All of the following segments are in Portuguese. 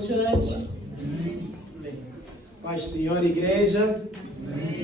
Church. Paz, Senhor, igreja.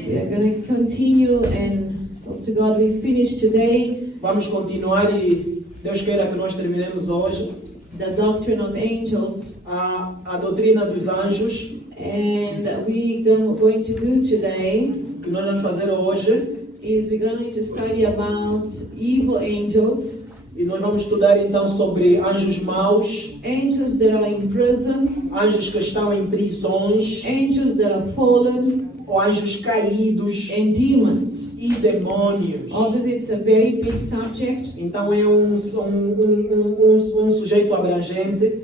We are going to continue and hope to God we finish today Vamos continuar e Deus queira que nós terminemos hoje the doctrine of angels. a doutrina dos anjos. And we're going to do today O que nós vamos fazer hoje is we're going to study about evil angels, e nós vamos estudar então sobre anjos maus, angels that are in prison, anjos que estão em prisões, angels that are fallen, ou anjos caídos and demons. e demônios. Obviously, it's a very big subject, Então é um sujeito abrangente,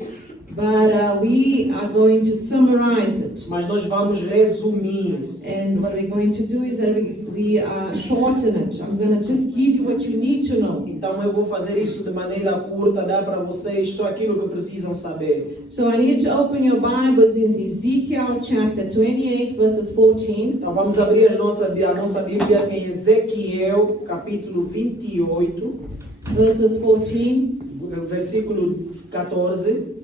but we are going to summarize it. mas nós vamos resumir. And what we're going to do is that we shorten it. I'm going to just give you what you need to know. Então eu vou fazer isso de maneira curta, dar para vocês só aquilo que precisam saber. So I need you to open your Bibles in Ezekiel chapter 28, verses 14. Então vamos abrir a nossa Bíblia em Ezequiel, capítulo 28, Verses 14. versículo 14.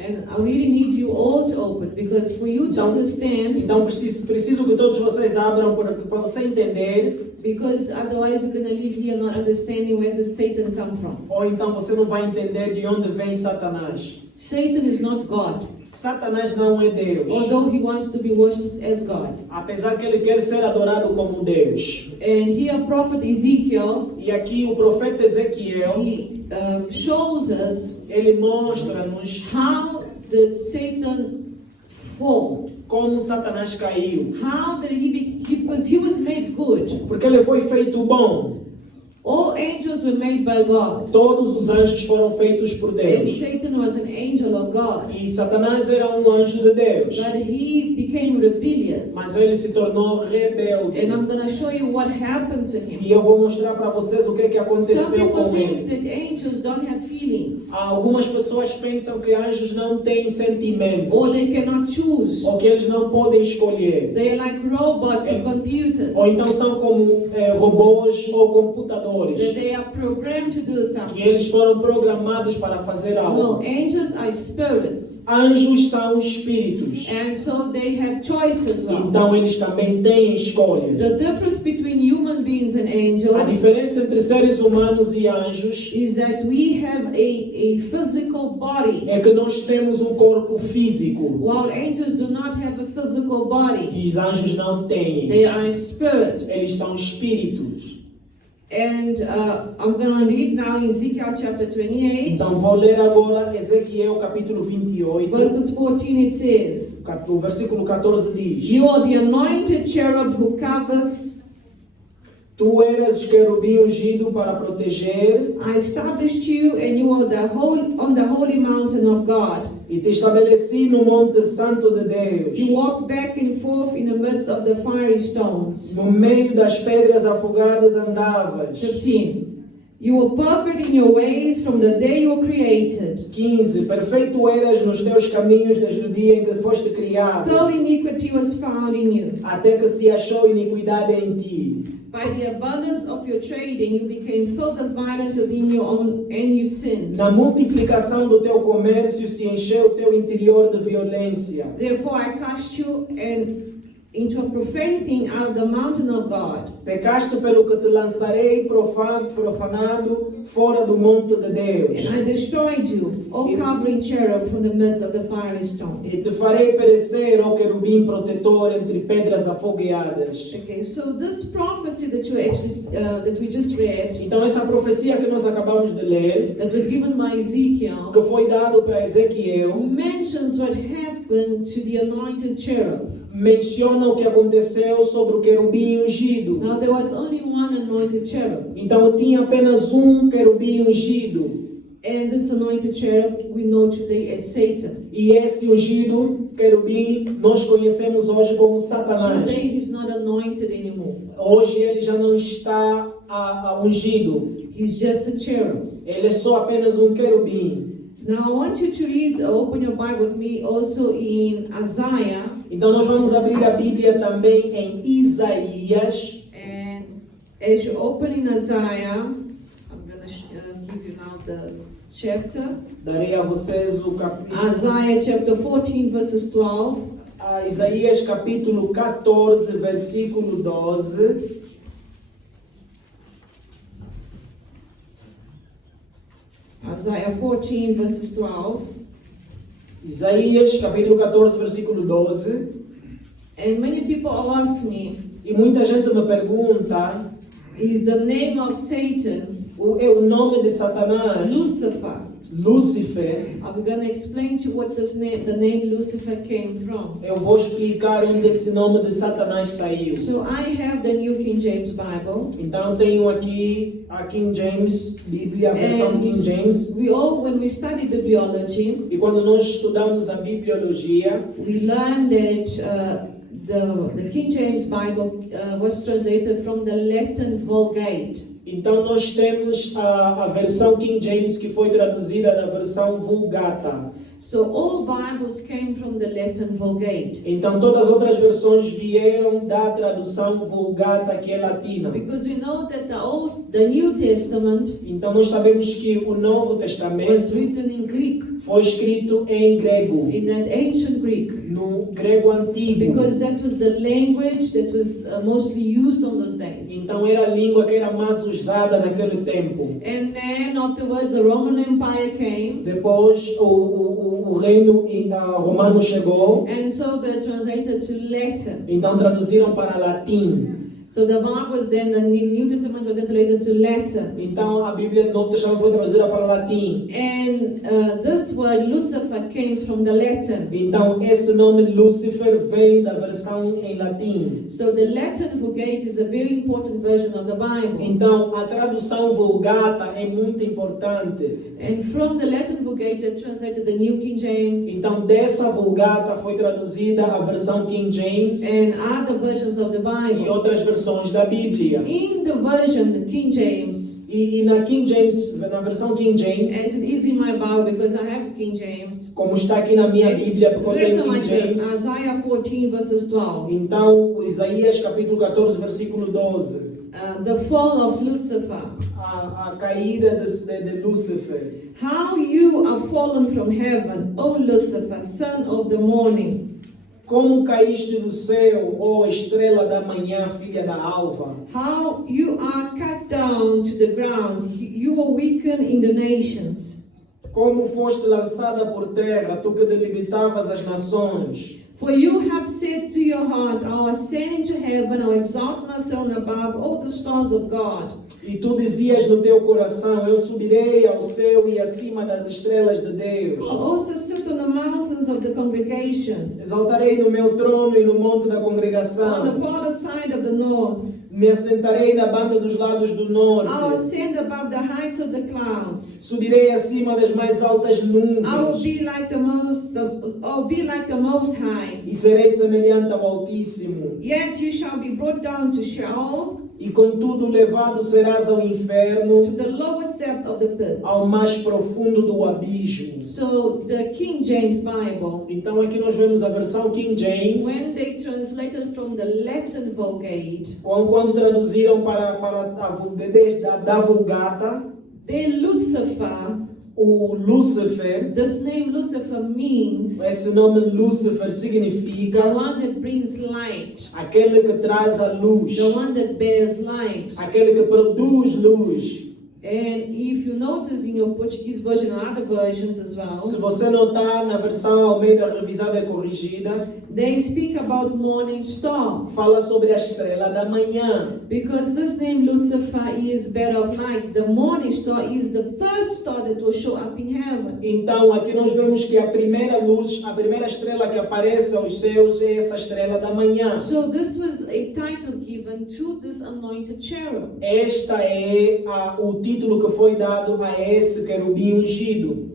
And I really need you all to open, because for you to understand, Então preciso que todos vocês abram para você entender, because otherwise you're going to leave here not understanding where does Satan come from. ou então você não vai entender de onde vem Satanás. Satan is not God, Satanás não é Deus, although he wants to be worshipped as God. apesar que ele quer ser adorado como Deus. And here prophet Ezekiel, E aqui o profeta Ezequiel, he shows us ele mostra-nos how did Satan fall? como Satanás caiu. How did because he was made good. Porque ele foi feito bom. All angels were made by God. Todos os anjos foram feitos por And Deus. Satan was an angel of God. E Satanás era um anjo de Deus. But he became rebellious. Mas ele se tornou rebelde. And I'm going to show you what happened to him. E eu vou mostrar para vocês o que Some aconteceu people com think ele. that angels don't have feelings, Algumas pessoas pensam que anjos não têm sentimentos. or they cannot choose. Ou que eles não podem escolher. They are like robots or computers. Ou então são como robôs ou computadores. That they are programmed to do Que something. eles foram programados para fazer No, algo. angels are spirits. Anjos são espíritos. And so they have choice as well. Então eles também têm escolhas. The difference between human beings and A angels diferença entre seres humanos e anjos is that we have a physical body, é que nós temos um corpo físico while angels do not have a physical body. e os anjos não têm. They are spirit. Eles são espíritos. And I'm going to read now in Ezekiel chapter 28, Então vou ler agora Ezequiel capítulo 28, verses 14. It says, o versículo 14 diz: "You are the anointed cherub who covers. Tu eras querubim ungido para proteger I established you, and you are on the holy mountain of God. e te estabeleci no monte santo de Deus. You walked back and forth in the midst of the fiery stones." No meio das pedras afogadas andavas. 15. You were perfect in your ways from the day you were created. 15. Perfeito eras nos teus caminhos desde o dia em que foste criado, Till iniquity was found in you. até que se achou iniquidade em ti. By the abundance of your trading, you became filled with violence within your own, and you sinned. Na multiplicação do teu comércio se encheu o teu interior de violência. Therefore I cast you into a profane thing out of the mountain of God. Pecaste pelo que te lançarei profanado fora do monte de Deus. And I destroyed you, O covering cherub, from the midst of the fiery stone. E te farei perecer, ó querubim protetor, entre pedras afogueadas. Okay, so this prophecy that we just read, Então essa profecia que nós acabamos de ler, that was given by Ezekiel, que foi dado para Ezequiel, mentions what happened to the anointed cherub. menciona o que aconteceu sobre o querubim ungido. Now there was only one anointed cherub, Então tinha apenas um querubim ungido. and this anointed cherub we know today as Satan. E esse ungido querubim nós conhecemos hoje como Satanás. Today he's not anointed anymore. Hoje ele já não está ungido. He's just a cherub. Ele é só apenas um querubim. Now I want you to open your Bible with me also in Isaiah. Então nós vamos abrir a Bíblia também em Isaías. And as you open in Isaiah, I'm going to give you now the chapter. Darei a vocês o capítulo. Isaiah chapter 14 verses 12. Isaías capítulo 14, versículo 12. Isaiah 14 verses 12. Isaías capítulo 14, versículo 12. And many people ask me, E muita gente me pergunta, is the name of Satan é o nome de Satanás, Lucifer? Lúcifer. I'm going to explain to you what the name Lucifer came from. Eu vou explicar onde esse nome de Satanás saiu. So I have the New King James Bible. Então eu tenho aqui a King James, Bíblia, a versão King James. When we study bibliology, E quando nós estudamos a bibliologia, we learn that the King James Bible was translated from the Latin Vulgate. então nós temos a versão King James que foi traduzida na versão Vulgata. So all Bibles came from the Latin Vulgate. Então todas as outras versões vieram da tradução Vulgata, que é latina. Because we know that the New Testament Então nós sabemos que o Novo was Testamento written in Greek, foi escrito em grego, in that ancient Greek, no grego antigo. because that was the language that was mostly used on those days. Então era a língua que era mais usada naquele tempo. And then afterwards the Roman Empire came, Depois o reino romano chegou, and so they translated to Latin. então traduziram para latim. So the Bible was then, the New Testament was translated to Latin. Então a Bíblia do Novo Testamento foi traduzida para latim. And this word Lucifer came from the Latin. Então esse nome Lúcifer vem da versão em latim. So the Latin Vulgate is a very important version of the Bible. Então a tradução Vulgata é muito importante. And from the Latin Vulgate they translated the New King James Então dessa Vulgata foi traduzida a versão King James and other versions of the e Bible. outras versões da Bíblia. In the version, the King James, E na King James, na versão King James, as it is in my Bible because I have King James, como está aqui na minha it's Bíblia, porque eu tenho written King like this, James. Isaiah 14 verses 12. Então, Isaías capítulo 14, versículo 12. The fall of Lucifer. A caída de Lúcifer. How you are fallen from heaven, O Lucifer, son of the morning. Como caíste do céu, ó estrela da manhã, filha da alva. How you are cut down to the ground, you are weakened in the nations. Como foste lançada por terra, tu que delimitavas as nações. For you have said to your heart, I'll ascend into heaven, I'll exalt my throne above all the stars of God. E tu dizias no teu coração, eu subirei ao céu e acima das estrelas de Deus. I'll also sit on the mountains of the congregation, Exaltarei no meu trono e no monte da on the congregação. farther side of the north. Me assentarei na banda dos lados do I'll norte. ascend above the heights of the clouds. Subirei acima das mais altas I will nuvens. be like I'll be like the Most High. E serei semelhante ao Altíssimo. Yet you shall be brought down to Sheol, E contudo levado serás ao to inferno, the lowest depth of the pit. ao mais profundo do abismo. So the King James Bible, Então aqui nós vemos a versão King James, when they translated from the Latin Vulgate, quando traduziram para da Vulgata, then Lucifer, o Lúcifer, this name Lucifer means esse nome Lúcifer the significa one that brings light, aquele que traz a luz, the one that bears light. aquele que produz luz. And if you notice in your Portuguese version and other versions as Se well, você notar na versão Almeida Revisada e Corrigida, they speak about morning star. fala sobre a estrela da manhã. Because this name Lucifer is bearer of light. The morning star is the first star that will show up in heaven. Então aqui nós vemos que a primeira luz, a primeira estrela que aparece aos céus é essa estrela da manhã. So this was a title given to this anointed cherub. Esta é o título que foi dado a esse querubim ungido.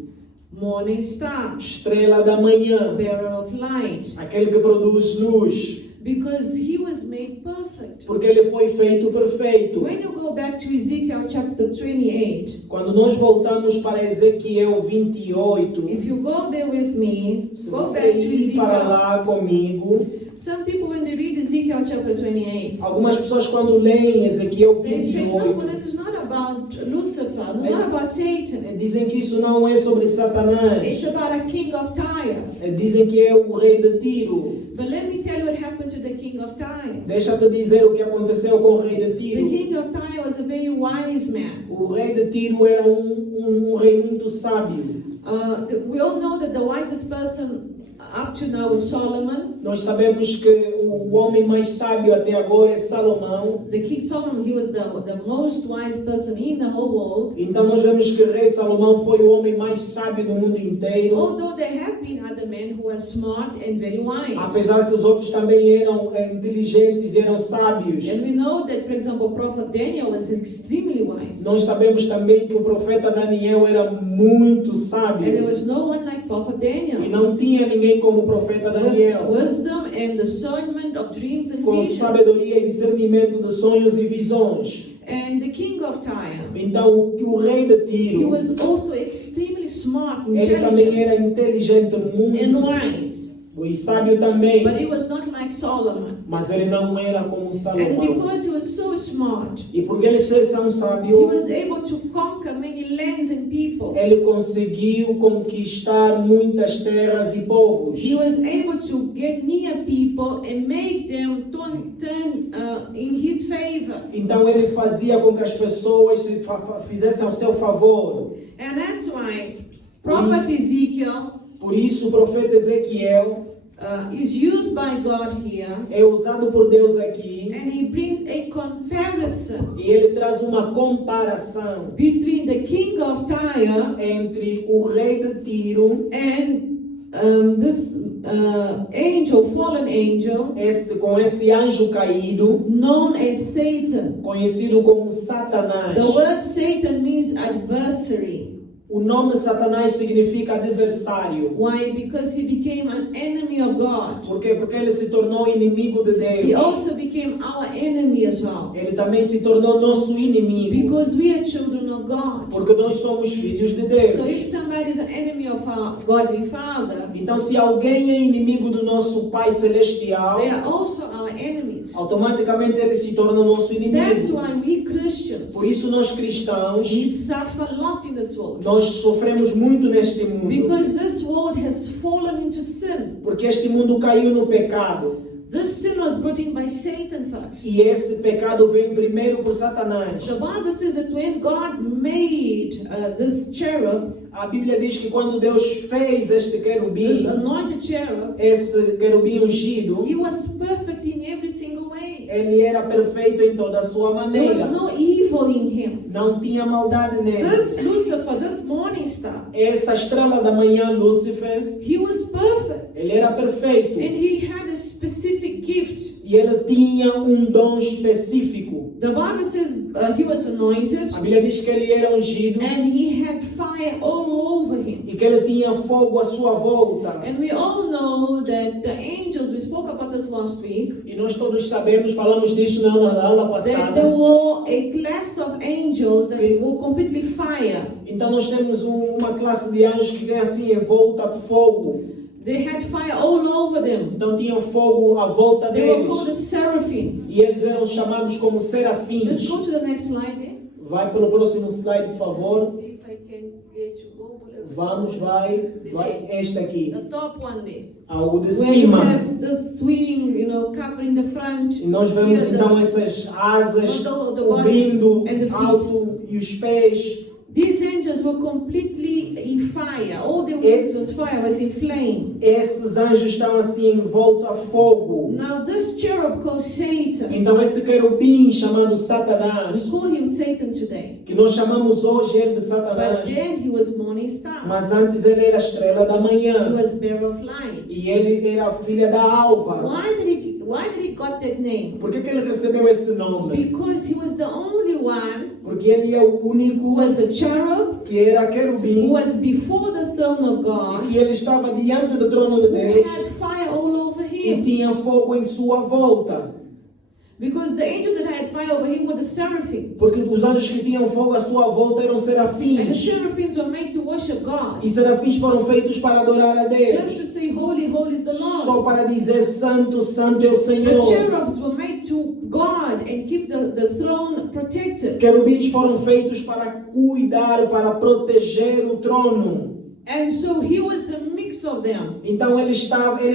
Morning star, Estrela da manhã, bearer of light. aquele que produz luz, Because he was made perfect. porque ele foi feito perfeito. When you go back to Ezekiel chapter 28, Quando nós voltamos para Ezequiel 28, if you go there with me, se go você back to ir para Ezekiel. lá comigo, Some people, when they read Ezekiel chapter 28, algumas pessoas quando leem Ezequiel they say, no, 28, but this is not about about Lucifer. It's not about Satan. Dizem que isso não é sobre Satanás. It's about a king of Tyre. Dizem que é o rei de Tiro. But let me tell you what happened to the king of Tyre. Deixa-te dizer o que aconteceu com o rei de The Tiro. king of Tyre was a very wise man. O rei de Tiro era um rei muito sábio. We all know that the wisest person up to now is Solomon. Nós sabemos que o homem mais sábio até agora é Salomão. The king Solomon, he was the most wise person in the whole world. Então nós vemos que o rei Salomão foi o homem mais sábio do mundo inteiro. Although there have been other men who are smart and very wise. Apesar que os outros também eram inteligentes e eram sábios. And we know that, for example, Prophet Daniel was extremely wise. Nós sabemos também que o profeta Daniel era muito And there sábio. was no one like Prophet E Daniel. não tinha ninguém como o profeta With Daniel. wisdom and discernment of dreams and Com visions. sabedoria e discernimento de sonhos e visões. And the king of Tyre, Então o rei de he Tiro, was also extremely smart, ele também intelligent, era inteligente and muito wise. e sábio também. But he was not like Solomon. Mas ele não era como And Salomão. because he was so smart, E porque eles são he sábios, was able to conquer many lands and people. ele conseguiu conquistar muitas terras e povos. He was able to get near people and make them turn in his favor. Então ele fazia com que as pessoas fizessem ao seu favor. And that's why Prophet Ezekiel Por isso o profeta Ezequiel is used by God here, é usado por Deus aqui and he brings a comparison e ele traz uma comparação between the king of Tyre entre o rei de Tiro, and this angel, fallen angel, com esse anjo caído, known as Satan. conhecido como Satanás. The word Satan means adversary. O nome Satanás significa adversário. Why? Because he became an enemy of God. Por quê? Porque ele se tornou inimigo de He Deus. also became our enemy as well. Ele também se tornou nosso inimigo. Because we are children of God. Porque nós somos filhos de So Deus. if somebody is an enemy of our godly Father, Então, se alguém é inimigo do nosso Pai Celestial, they are also our enemies. automaticamente ele se torna nosso That's inimigo. why we Christians, Por isso, nós cristãos, we suffer a lot in this world. nós sofremos muito neste mundo. Because this world has fallen into sin. Porque este mundo caiu no pecado. This sin was brought in by Satan first. E esse pecado veio primeiro por Satanás. The Bible says that when God made this cherub, A Bíblia diz que quando Deus fez este this querubim, anointed cherub, esse querubim ungido, he was perfect in every single way. ele era perfeito em toda a sua There was maneira. no evil in him. Não tinha maldade nele. This Lucifer, this morning star, Essa estrela da manhã, Lúcifer, he was perfect. ele era perfeito. And he had a specific gift. E ele tinha dom específico. The Bible says he was anointed A Bíblia diz que ele era ungido and he had fire all over him. e que ele tinha fogo à sua volta. And we all know that the angels, we spoke about this last week, E nós todos sabemos, falamos disso na aula that there passada. were a class of angels that were completely fire. Então nós temos uma classe de anjos que é assim, envolta de fogo. They had fire all over them. Então tinham fogo à volta They were called the deles. seraphims. E eles eram chamados como Just serafins. go to the next slide there. Vai para o próximo slide, por favor. See if I can get you go. Vamos, vai. Este aqui. The top one there. O de Where you cima. have the swing, covering the front. E nós vemos Here então the- essas asas the body cobrindo and the feet. alto e os pés. These angels were completely in fire. All the wings was fire, was in flame. Esses anjos estão assim envoltos a fogo. Now this cherub called Satan, Então esse querubim chamado Satanás, we call him Satan today. que nós chamamos hoje ele de But Satanás, then he was morning star. mas antes ele era a estrela da He manhã was bearer of light. e ele era a filha da alva. Why did he got that name? Por que ele recebeu esse nome? Because he was the only one Porque ele é o who único was a cherub, que era who querubim was before the throne of e God, que ele estava diante do trono de who Deus had fire all over e him. tinha fogo em sua volta. Because the angels that had fire over him were the seraphims. Porque os anjos que tinham fogo à sua volta eram And the serafins. seraphims were made to worship God. E serafins foram feitos para adorar a Just Deus. to say, holy, holy is the só Lord. para dizer santo, santo é o The Senhor. cherubs were made to guard and keep the throne protected. Querubins foram feitos para cuidar, para proteger o trono. And so he was a mix of them. Então ele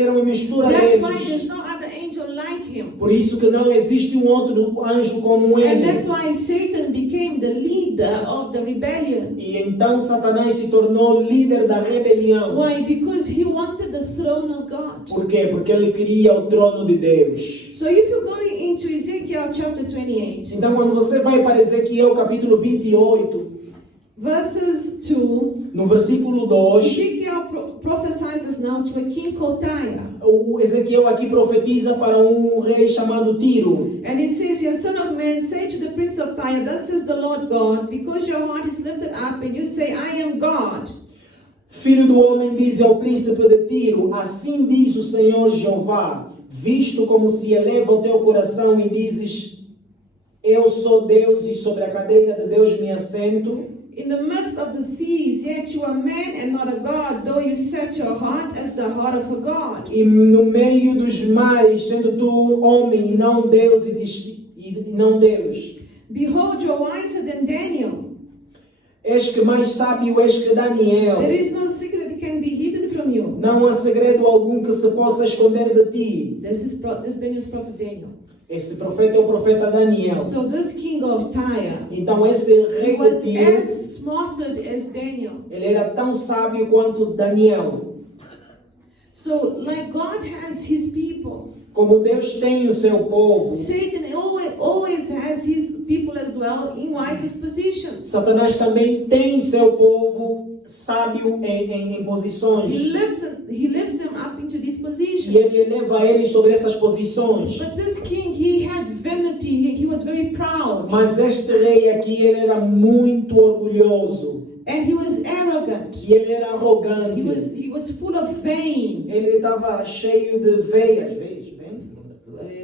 era uma mistura That's why deles. there's no other angel like him. Por isso que não existe um outro anjo como And ele. that's why Satan became the leader of the rebellion. E então Satanás se tornou líder da rebelião. Why? Because he wanted the throne of God. Por quê? Porque ele queria o trono de Deus. So if you're going into Ezekiel chapter 28, Então quando você vai para Ezequiel capítulo 28, verses 2, no versículo 2, Ezekiel prophesies now to a king called Tyre. o Ezequiel aqui profetiza para um rei chamado Tiro. And it says here, Son of man, say to the prince of Tyre, thus says the Lord God, because your heart is lifted up and you say, I am God. Filho do homem, diz ao príncipe de Tiro, assim diz o Senhor Jeová, visto como se eleva o teu coração e dizes, eu sou Deus e sobre a cadeira de Deus me assento. In the midst of the seas, yet you are man and not a God, though you set your heart as the heart of a God. E no meio dos mares, sendo tu homem e não Deus, e não Deus. Behold, you are wiser than Daniel. És que mais sábio és que Daniel. There is no secret that can be hidden from you. Não há segredo algum que se possa esconder de ti. This is Daniel's prophet Daniel. Esse profeta é o profeta Daniel. So this king of Tyre Então esse rei de was Tiro, as smarter as Daniel. ele era tão sábio quanto Daniel. So like God has his people, Como Deus tem o seu povo, Satan always has his people as well in wisest positions. Satanás também tem seu povo sábio em posições. He lifts them up into these E positions. ele eleva eles sobre essas posições. But this king, he had vanity. He was very proud. Mas este rei aqui, ele era muito orgulhoso. And he was arrogant. E ele era arrogante. He was full of vain. Ele estava cheio de veias.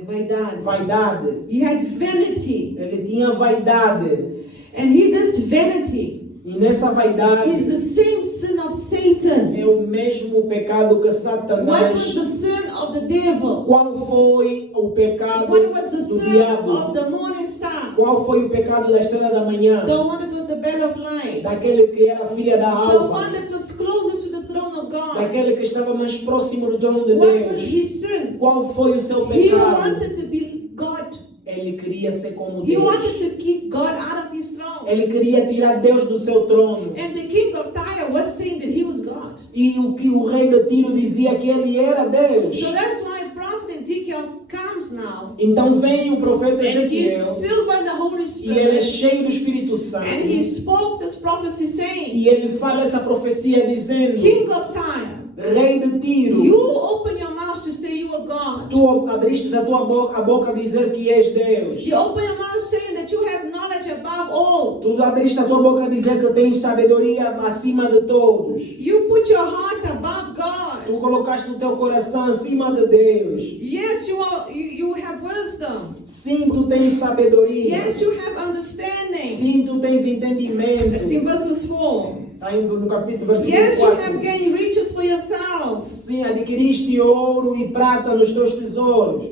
Vaidade. Vaidade. He had vanity. Ele tinha vaidade. And this vanity E nessa vaidade is the same sin of Satan. é o mesmo pecado que What was Satanás. the sin of the devil? Qual foi o pecado What was the do sin diabo? of the morning star? Qual foi o pecado da estrela da manhã? The one that was the bearer of light. Daquele que era filha da The one alva. that was closest to the throne of God. Daquele que estava mais próximo do trono de What was Deus. his sin? Qual foi o seu He pecado? wanted to be God. Ele queria ser como He Deus. wanted to keep God out of his throne. Ele queria tirar Deus do seu trono. And the king of Tyre was saying that he was God. E o que o rei de Tiro dizia que ele era Deus. So that's why prophet Ezekiel comes now. Então vem o profeta And he's Ezequiel filled by the Holy e ele é Spirit. cheio do Espírito And he Santo. spoke this prophecy saying, E ele fala essa profecia dizendo: King of Tyre, Rei de Tiro, you open your mouth to say you are God. tu abriste a boca a dizer que és Deus. You open your mouth saying that you have knowledge above all. Tu abriste a tua boca a dizer que tens sabedoria acima de todos. You put your heart above God. Tu colocaste o teu coração acima de Deus. Yes, you have wisdom. Sim, tu tens sabedoria. Yes, you have understanding. Sim, tu tens That's in entendimento. verses 4. Está no capítulo versículo Yes, you have 4. gained riches for yourselves. Sim, adquiriste ouro e prata nos teus tesouros.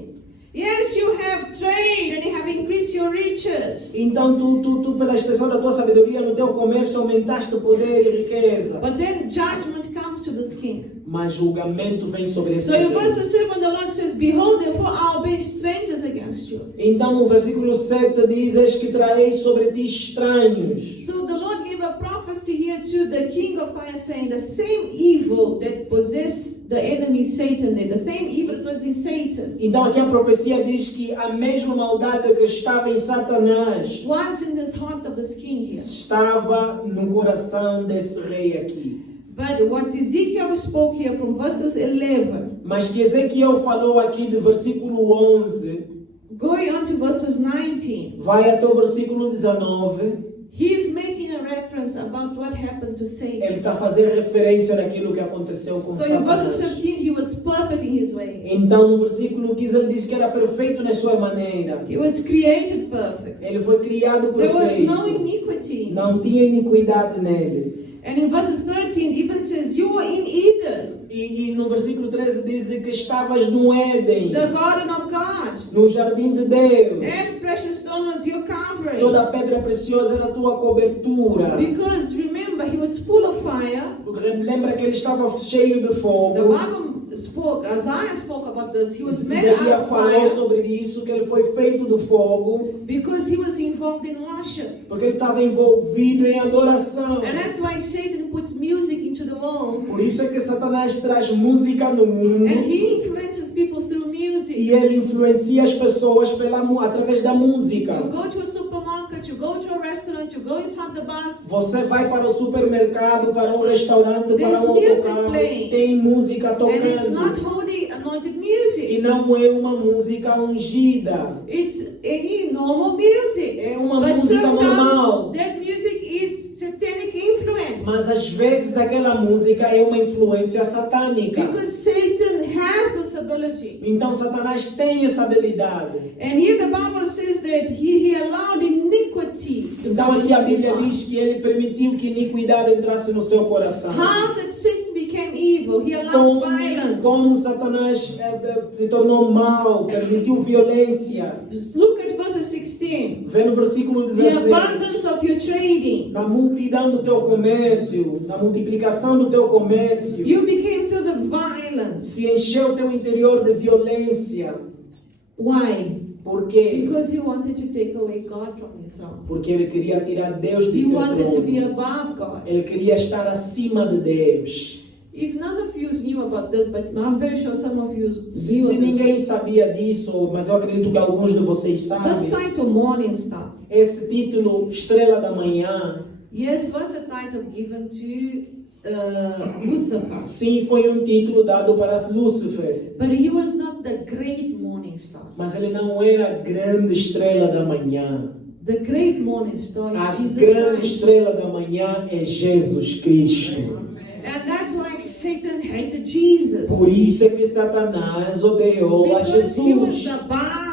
Yes, you have trade and you have increased your riches. Então tu pela extensão da tua sabedoria no teu comércio aumentaste o poder e riqueza. But then judgment comes to this king. Mas julgamento vem sobre esse So in rei. verse 7, the Lord says, Behold, therefore I'll be strangers against you. Então no versículo 7 diz: Eis que trarei sobre ti estranhos. So the Lord gave a prophecy here to the king of Tyre saying the same evil that possessed the enemy Satan, the same evil that was in Satan, Então aqui a profecia diz que a mesma maldade que estava em Satanás was in this heart of this king here. estava no coração desse rei aqui. But what Ezekiel spoke here from verses 11, Mas que Ezequiel falou aqui de versículo 11, going on to verses 19, vai até o versículo 19, he's making a reference about what happened to ele Satan. está a fazer referência naquilo que aconteceu com So in verses Satanás. 15, he was perfect in his ways. Então no versículo 15 ele diz que era perfeito na sua maneira. He was created perfect. Ele foi criado There was no perfeito. iniquity. Não tinha iniquidade nele. And in verses 13, even says, you were in Eden, E no versículo 13 diz que estavas no Éden, the garden of God. no jardim de Deus. Every precious stone was your covering. Toda pedra preciosa era a tua cobertura. Because remember, he was full of fire. Porque lembra que ele estava cheio de The fogo. Bible spoke, Isaiah spoke about this. He was made out Isaías of falou fire sobre isso, que ele foi feito do fogo, because he was involved in worship. porque ele estava envolvido em adoração. And that's why Satan puts music into the world. Por isso é que Satanás traz música no mundo And he influences people through music. e ele influencia as pessoas através da You música. go to a supermarket, you go to a restaurant, you go inside the bus. Você vai para o supermercado, para um restaurante, para There's um music autocarro, playing. tem música And it's not tocando. holy anointed E music. não é uma música ungida, It's any normal music. é uma But música normal. sometimes that music is satanic influence. Mas às vezes aquela música é uma influência satânica. Because Satan has this ability. Então Satanás tem essa habilidade. And here the Bible says that he allowed iniquity to Então come aqui a into his Bíblia heart. diz que ele permitiu que iniquidade entrasse no seu coração. How that Satan became evil. He allowed violence. Como Satanás se tornou mau, permitiu violência. Just look at verse 16. Vê no versículo The 16. abundance of your trading. Na multidão do teu comércio, na multiplicação do teu comércio, You became filled with violence. se encheu o teu interior de violência. Why? Por quê? Because he wanted to take away God from your throne. Porque ele queria tirar Deus de He seu wanted to be trono. above God. Ele queria estar acima de Deus. If none of you knew about this, but I'm very sure some of you Se knew this. ninguém sabia disso, mas eu acredito que alguns de vocês This sabem, title, Morning Star, esse título, Estrela da Manhã, yes, was a title given to Lucifer. sim, foi um título dado para Lúcifer. But he was not the great morning star. Mas ele não era a grande estrela da manhã. The great morning star A is Jesus grande Christ. estrela da manhã é Jesus Cristo. And that's why Satan hated Jesus. Por isso é que Satanás odiou a Because he was Jesus. above.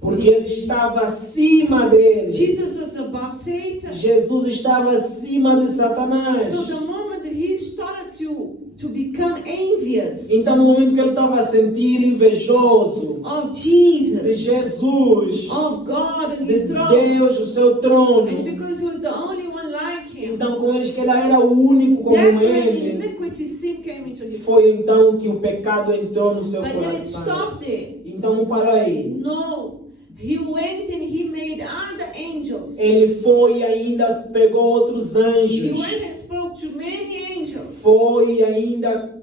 Porque ele estava acima dele. Jesus was above Satan. Jesus estava acima de Satanás. So the moment that he started to become envious Então, no momento que ele estava a sentir invejoso of de Jesus, Jesus, of God and de his throne, Deus, o seu and trono, because he was the only one like him, então com eles que ele era o único como that's when ele, iniquity, sin came into his heart. foi então que o pecado entrou no seu But then it coração. stopped there. Então não parou aí. No, he went and he made other angels. Ele foi e ainda pegou outros He anjos. went and spoke to many angels. Foi e ainda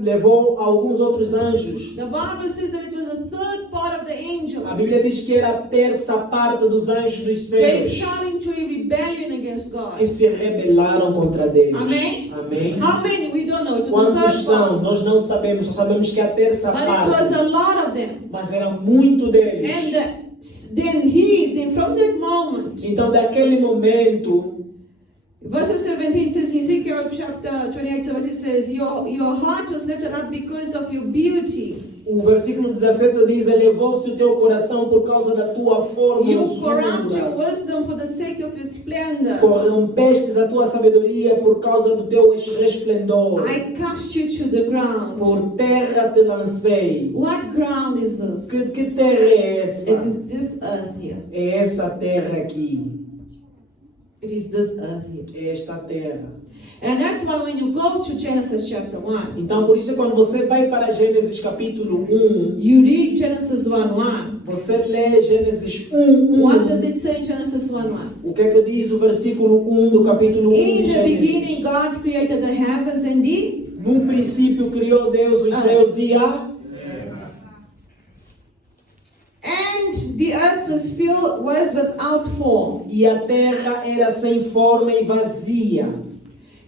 levou alguns outros anjos. The Bible says that it was a third part of the angels. A Bíblia diz que era a terça parte dos anjos dos They céus fell into a rebellion against God. que se rebelaram contra Deus. Amém? Amém. How many? We don't know. It was Quantos a third são? part. Nós não sabemos, só sabemos que é a terça But it was parte. a lot of them. Mas era muito deles. And then from that moment, Então, daquele momento, verse 17 says, in Ezekiel chapter 28, 17 says, your heart was lifted up because of your beauty. o versículo 17 diz: elevou-se o teu coração por causa da tua You corrupt your formosura. wisdom for the sake of your splendor. Corrompestes a tua sabedoria por causa do teu resplendor. I cast you to the ground. Por terra te lancei. What ground is this? Que terra é essa? It is this earth here. É essa terra aqui. It is this earth here. É esta terra. And that's why when you go to Genesis chapter 1, Então, por isso, quando você vai para Gênesis capítulo 1, you read Genesis 1:1. você lê Gênesis 1:1. What does it say in Genesis 1:1? O que é que diz o versículo 1 do capítulo 1 de In the beginning, Gênesis? God created the heavens and the No princípio criou Deus os céus e a... and the earth was without form. E a terra era sem forma e vazia.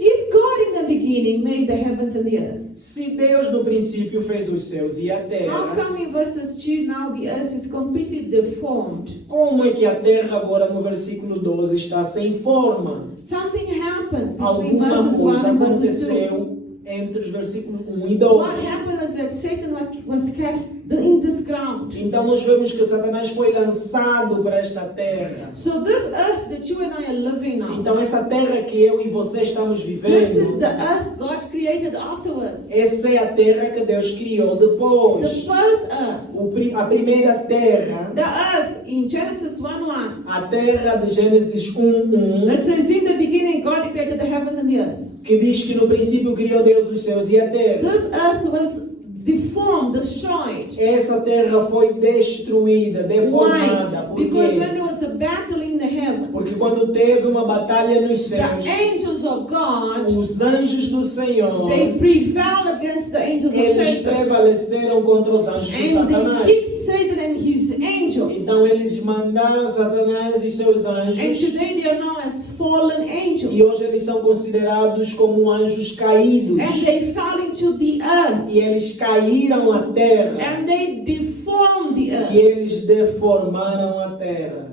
If God in the beginning made the heavens and the earth, Se Deus no princípio fez os céus e a how terra, come in verses 2 now the earth is completely deformed? como é que a terra agora no versículo 12 está sem forma? Something happened between Alguma verses 1 coisa and verses 2. aconteceu entre os versículos 1 e What 2. happened is that Satan was cast in this ground. Então nós vemos que Satanás foi lançado para esta terra. So this earth that you and I are living now, Então essa terra que eu e você estamos this is vivendo, the earth God created afterwards. essa é a terra que Deus criou The depois. first earth, A primeira terra, the earth in Genesis 1:1, a terra de Gênesis 1:1, that says, in the beginning God created the heavens and the earth. que diz que no princípio criou Deus os céus e a terra. This earth was deformed, destroyed. Essa terra foi destruída, deformada. Why? Por Because quê? when there was a battle in the heavens, Porque quando teve uma batalha nos the céus, angels of God, os anjos do Senhor, they prevailed against the angels of eles Satan. prevaleceram contra os anjos de And they Satanás. kicked Satan and his angels. Então eles mandaram Satanás e seus And anjos, today they are known as fallen angels. e hoje eles são considerados como anjos caídos. And they fell into the earth. E eles caíram à terra, And they deformed the e earth. eles deformaram a terra,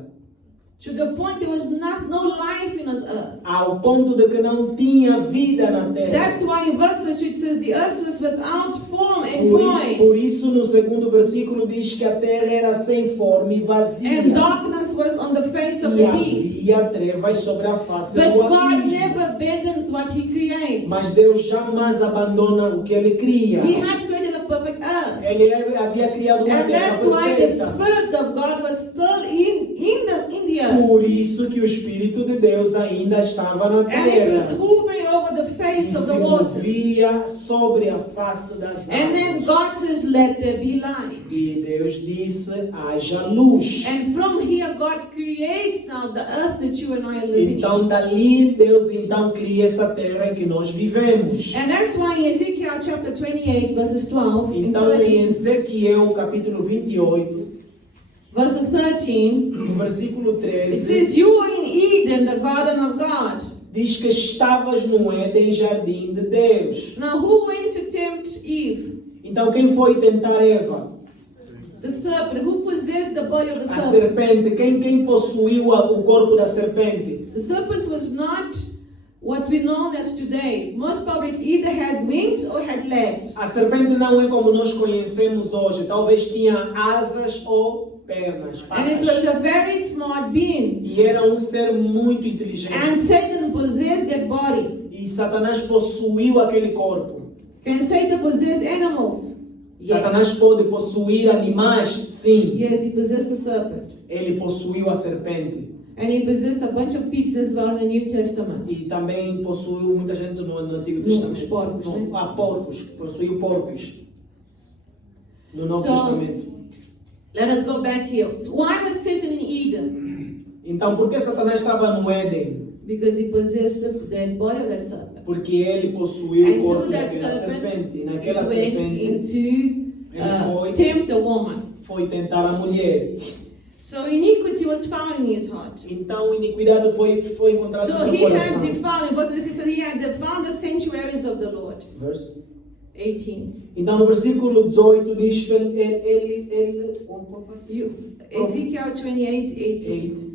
To the point there was no life in this earth. ao ponto de que não tinha vida na terra. That's why in verse 6 it says the earth was without form and Por void. isso, no segundo versículo diz que a terra era sem forma e vazia, And darkness was on the face of e the deep. havia trevas sobre a face But do God abismo. never abandons what He creates. Mas Deus jamais abandona o que Ele cria. He had created a perfect earth. Ele havia criado uma And terra that's why the perfeita. Spirit of God was still in the earth. Por isso que o Espírito de Deus ainda estava na And it was terra hovering over the e face of se the waters. movia sobre a face das And then águas. God says, let there be light. E Deus disse, haja luz. And from here, God creates now the earth that you and I are living Então in. dali Deus então cria essa terra em que nós vivemos. And that's why in Ezekiel chapter 28, verses 12 and Então em 13, Ezequiel capítulo 28, verses 13, no versículo it 13, says, you were in Eden, the garden of God. diz que estavas no Éden, jardim de Deus. Now, who went to tempt Eve? Então quem foi tentar Eva? The serpent. Who possessed the body of the A serpent? serpente. Quem possuiu o corpo da serpente? The serpent was not what we know as today. Most probably it either had wings or had legs. A serpente não é como nós conhecemos hoje. Talvez tinha asas ou pernas, And it was patas. a very smart being. E era um ser muito inteligente. And Satan possessed that body. E Satanás possuiu aquele corpo. Can Satan possess animals? Satanás pode possuir animais? Sim. Yes, he possessed the serpent. Ele possuiu a serpente. And he possessed a bunch of pigs as well in the New Testament. E também possuiu muita gente no Antigo Os Testamento. porcos, né? Porcos. Possuiu porcos. No Novo So- Testamento. Let us go back here. So why was Satan in Eden? Então, por que Satanás estava no Éden? Because he possessed the dead body of that serpent. Porque ele possuiu And o corpo through that daquela serpent, serpente. E it naquela went serpente into ele foi, tempt a woman. foi tentar a mulher. So iniquity was found in his heart. Então, iniquidade foi encontrada So no seu he had coração. defiled, verse 16 says he had defiled the sanctuaries of the Lord. Verse. 18. Então, no versículo 18 diz que ele Ezekiel 28, 18.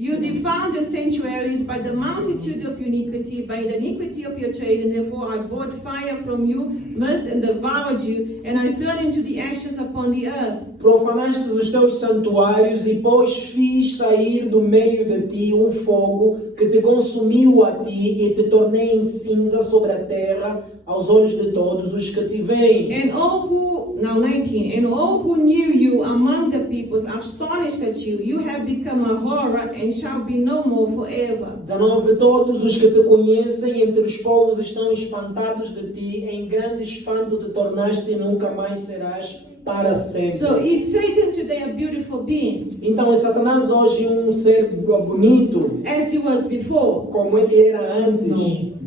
You defiled your sanctuaries by the multitude of your iniquity, by the iniquity of your trade, and therefore I brought fire from you, must and devoured you, and I turned into the ashes upon the earth. Profanaste os teus santuários e pois fiz sair do meio de ti um fogo que te consumiu a ti e te tornei em cinza sobre a terra aos olhos de todos os que te veem. And all who, now 19, and all who knew you among the peoples are astonished at you. You have become a horror and shall be no more forever. 19. Todos os que te conhecem entre os povos estão espantados de ti, em grande espanto te tornaste e nunca mais serás para sempre. So is Satan today a beautiful being Então é Satanás hoje um ser bonito, as he was before? como ele era antes?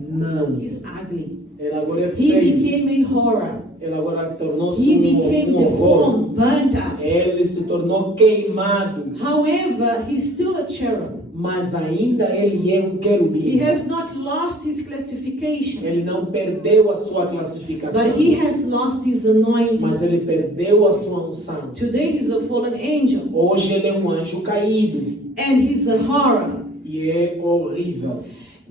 Não. He's ugly. Ele agora é He feio. became a horror. Ele agora tornou-se He became horror. deformed, burnt up. Ele se tornou queimado, However, he's still a cherub. mas ainda ele é um He querubim. has not lost his classification, Ele não perdeu a sua classificação, but he has lost his anointing. mas ele perdeu a sua unção. Today he's a fallen angel, Hoje ele é um anjo caído and he's a horror. e é horrível.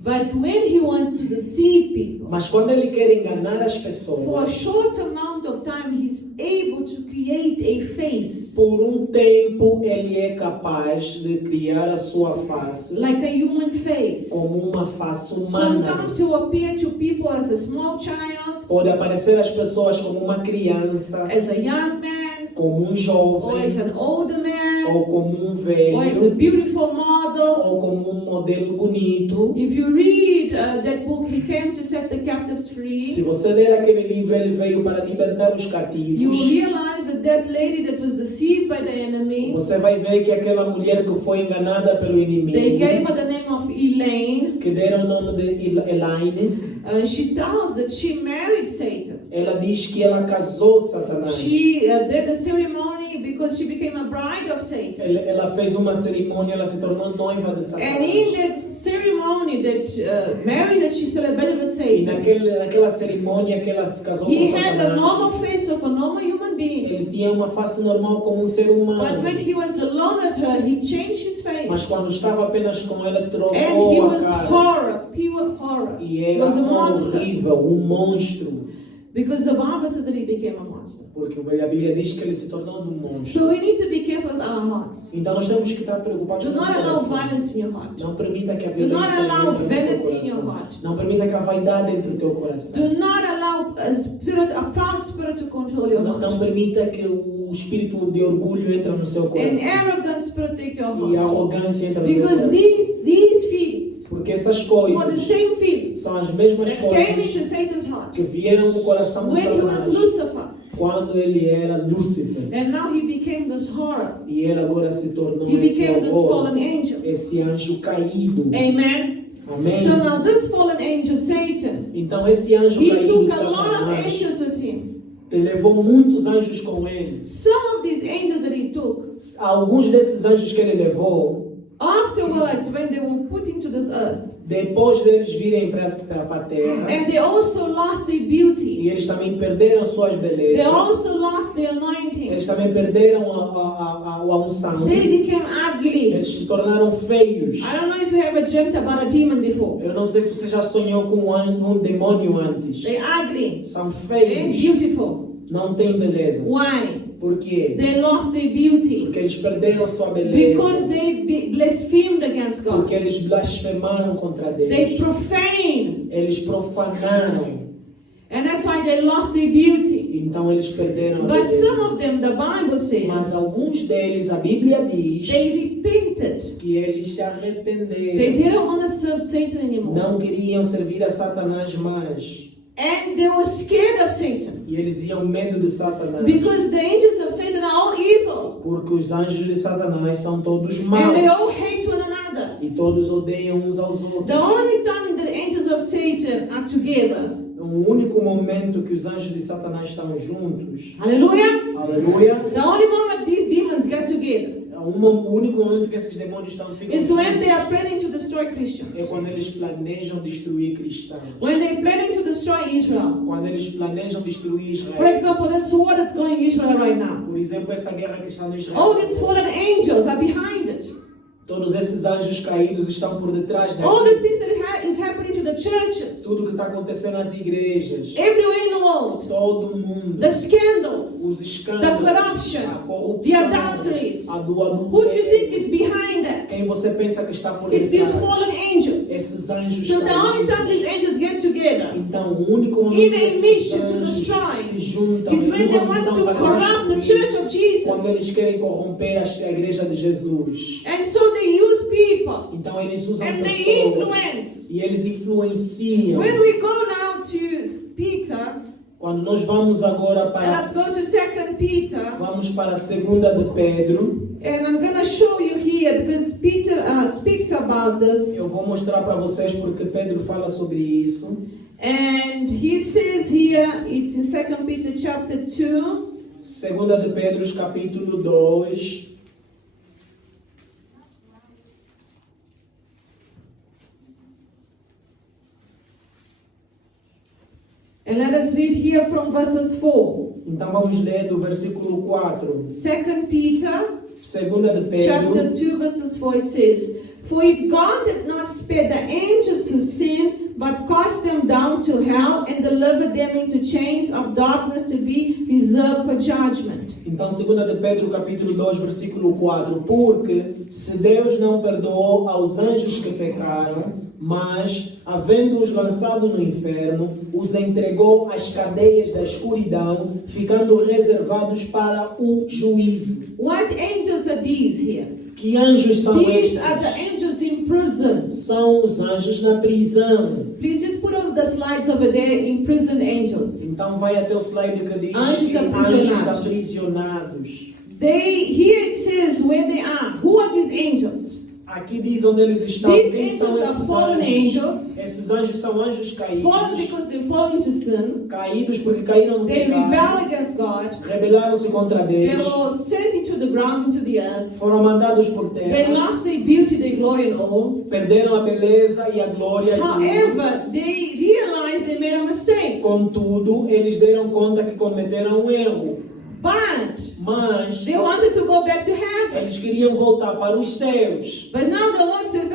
But when he wants to deceive people, Mas quando ele quer enganar as for a pessoas, short amount of time, he's able to create a face por tempo ele é capaz de criar a sua face like a human face. como uma face humana. Sometimes he will appear to people as a small child, Pode aparecer às pessoas como uma criança, as a young man, como um or jovem, as an older man, ou como um or as a velho, beautiful model. ou como um modelo bonito. If you read that book, he came to set the captives Se free. você ler aquele livro, ele veio para libertar os You cativos. realize that lady that was deceived by the enemy, Você vai ver que aquela mulher que foi enganada pelo they inimigo, gave her the name of Elaine. que deram o nome de Elaine, She tells that she married Satan. ela diz que ela casou Satanás. She did the ceremony because she became a bride of Satan. Ela fez uma cerimônia, ela se tornou noiva de And in Satanás. that ceremony, that marriage that she celebrated with E Satan, naquela cerimônia que ela se casou com he had the Satanás, normal face of a normal human being. ele tinha uma face normal como um ser But humano. when he was alone with her, he changed his Mas face. quando estava apenas com ela, And he trocou a was cara. horror, pure horror. E He era was a monster. horrível, monstro. Because the Bible says that he became a monster. Porque a Bíblia diz que ele se tornou um monstro. So we need to be careful with our hearts. Então nós temos que estar preocupados Do com o not nosso allow coração. violence in your heart. Não permita que a Do violência not allow entre no teu vanity in your coração. heart. Não permita que a vaidade entre no teu coração. Do not allow a proud spirit to control your Não heart. permita que o espírito de orgulho entre no seu An coração. arrogant spirit take your E a heart. arrogância entre no teu Because coração. these feelings Porque essas were the coisas same feelings são as mesmas that came coisas into Satan's heart que vieram do coração de when he was Satanás Lucifer. quando ele era Lúcifer. And now he became this horror. E ele agora se tornou He esse became this horror, fallen angel. esse anjo caído. Amen. Amém? So now this fallen angel, Satan, Então esse anjo he caído, took a lot of Satanás, angels with him. levou muitos anjos com ele. Some of these angels that he took, Alguns desses anjos que ele levou, afterwards, when they were put into this earth, depois deles virem para a terra, and they also lost their beauty. e eles também perderam suas They belezas, also lost their anointing. eles também perderam a unção, They became ugly. eles se tornaram feios. I don't know if you ever dreamt about a demon before. Eu não sei se você já sonhou com um demônio antes. They're ugly. São They're feios, beautiful. não têm beleza. Why? Por quê? They lost their beauty. Porque eles perderam a sua Because beleza. they blasphemed against God. Porque eles blasfemaram contra They Deus. profaned. Eles profanaram. And that's why they lost their beauty. Então eles perderam a But some beleza. of them, the Bible Mas says, alguns deles, a Bíblia diz they repented. que eles se They arrependeram. didn't want to serve Satan anymore. Não queriam servir a Satanás mais. And they were scared of Satan. E eles iam medo de Satanás. Because the angels of Satan are all evil. Porque os anjos de Satanás são todos And they maus. all hate one another. E todos odeiam uns aos The outros. only time that angels of Satan are together, O único momento que os anjos de Satanás estão juntos, hallelujah, aleluia, the only moment these demons get together o único momento que esses demônios ficam is when they are juntos planning to destroy é Christians. quando eles planejam destruir cristãos. When they're planning to destroy Israel. Quando eles planejam destruir For Israel. example, this war that's going in Israel right now. Por exemplo, essa guerra que está no Israel. All these fallen angels are behind it. Todos esses anjos caídos estão por detrás All the daquilo. things that is happening to the churches, Tudo que está acontecendo nas igrejas. everywhere in the world, Todo mundo. the scandals, Os the escândalos. corruption, A the corrupção. adulteries. A do Who do you think adultério. is behind that? Quem você pensa que está por It's these detrás? fallen angels. Esses anjos So the only time caídos. these angels get together Então, o único in momento a que esses mission to anjos destroy se juntam is em when they uma want missão to para corrupt the destruir, church of quando Jesus. eles querem corromper a igreja de Jesus. And so they use people Então, eles usam and they pessoas influence. e eles influenciam. When we go now to Peter, Quando nós vamos agora let para us go to 2 Peter. vamos para a segunda de Pedro, And I'm going to show you here because Peter speaks about this. eu vou mostrar para vocês porque Pedro fala sobre isso. And he says here, it's in 2 Peter chapter 2. Segunda de Pedro, capítulo 2. And let us read here from verses 4. Então vamos ler do versículo 4. 2 Peter Segunda de chapter Pedro, 2 verses 4, it says, For if God had not spared the angels who sinned, but cast them down to hell and delivered them into chains of darkness to be reserved for judgment. Então, 2 de Pedro, capítulo 2, versículo 4. Porque se Deus não perdoou aos anjos que pecaram, mas, havendo-os lançado no inferno, os entregou às cadeias da escuridão, ficando reservados para o juízo. What angels are these here? Que anjos são These are the estes? angels in prison. São os anjos na prisão. Please just put all the slides over there, imprisoned angels. Então vai até o slide que diz Anjos que aprisionados. anjos aprisionados. Here it says where they are. Who are these angels? Aqui diz onde eles estão. These Quem são angels are esses fallen anjos? angels. Esses anjos são anjos Fallen caídos. because they fall into sin. Caídos porque caíram no They rebel pecado. against God. Rebelaram-se contra They Deus. were sent into the ground, into the earth. Foram mandados por They terra. lost their beauty, their glory and all. Perderam a beleza e a glória. However, they realized they made a mistake. Contudo, eles deram conta que cometeram um erro. But Mas they wanted to go back to heaven. eles queriam voltar para os céus. But now the Lord says,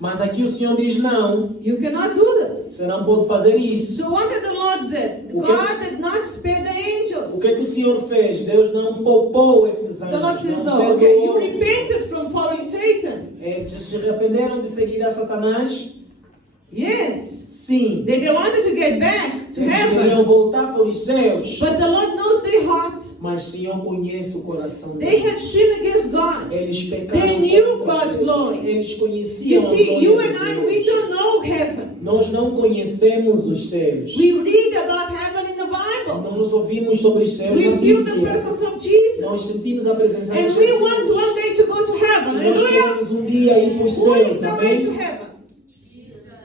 Mas aqui o Senhor diz não. you cannot do this. Você não pode fazer isso. So what did the Lord do? Okay. God did not spare the angels. O que é que o Senhor fez? Deus não poupou esses The Lord anjos. says, Não no, okay, you perdoou esses. repented from following Satan. Eles se arrependeram de seguir a Satanás? Yes. Sim. They wanted to get back to Eles queriam heaven. voltar para os céus. But the Lord knows their hearts. Mas o Senhor conhece o coração They had deles. sinned against God. Eles pecaram They knew contra God's Deus. glory. Eles You conheciam a see, glória you de and I, Deus. we don't know heaven. Nós não conhecemos os céus. We read about heaven in the Bible. Não nos ouvimos sobre os céus na We feel the Bíblia. presence of Nós Jesus. sentimos a presença de And Jesus. we want one day to go to heaven. E nós Hallelujah. queremos um dia ir para os Who is céus, the way to amém? heaven?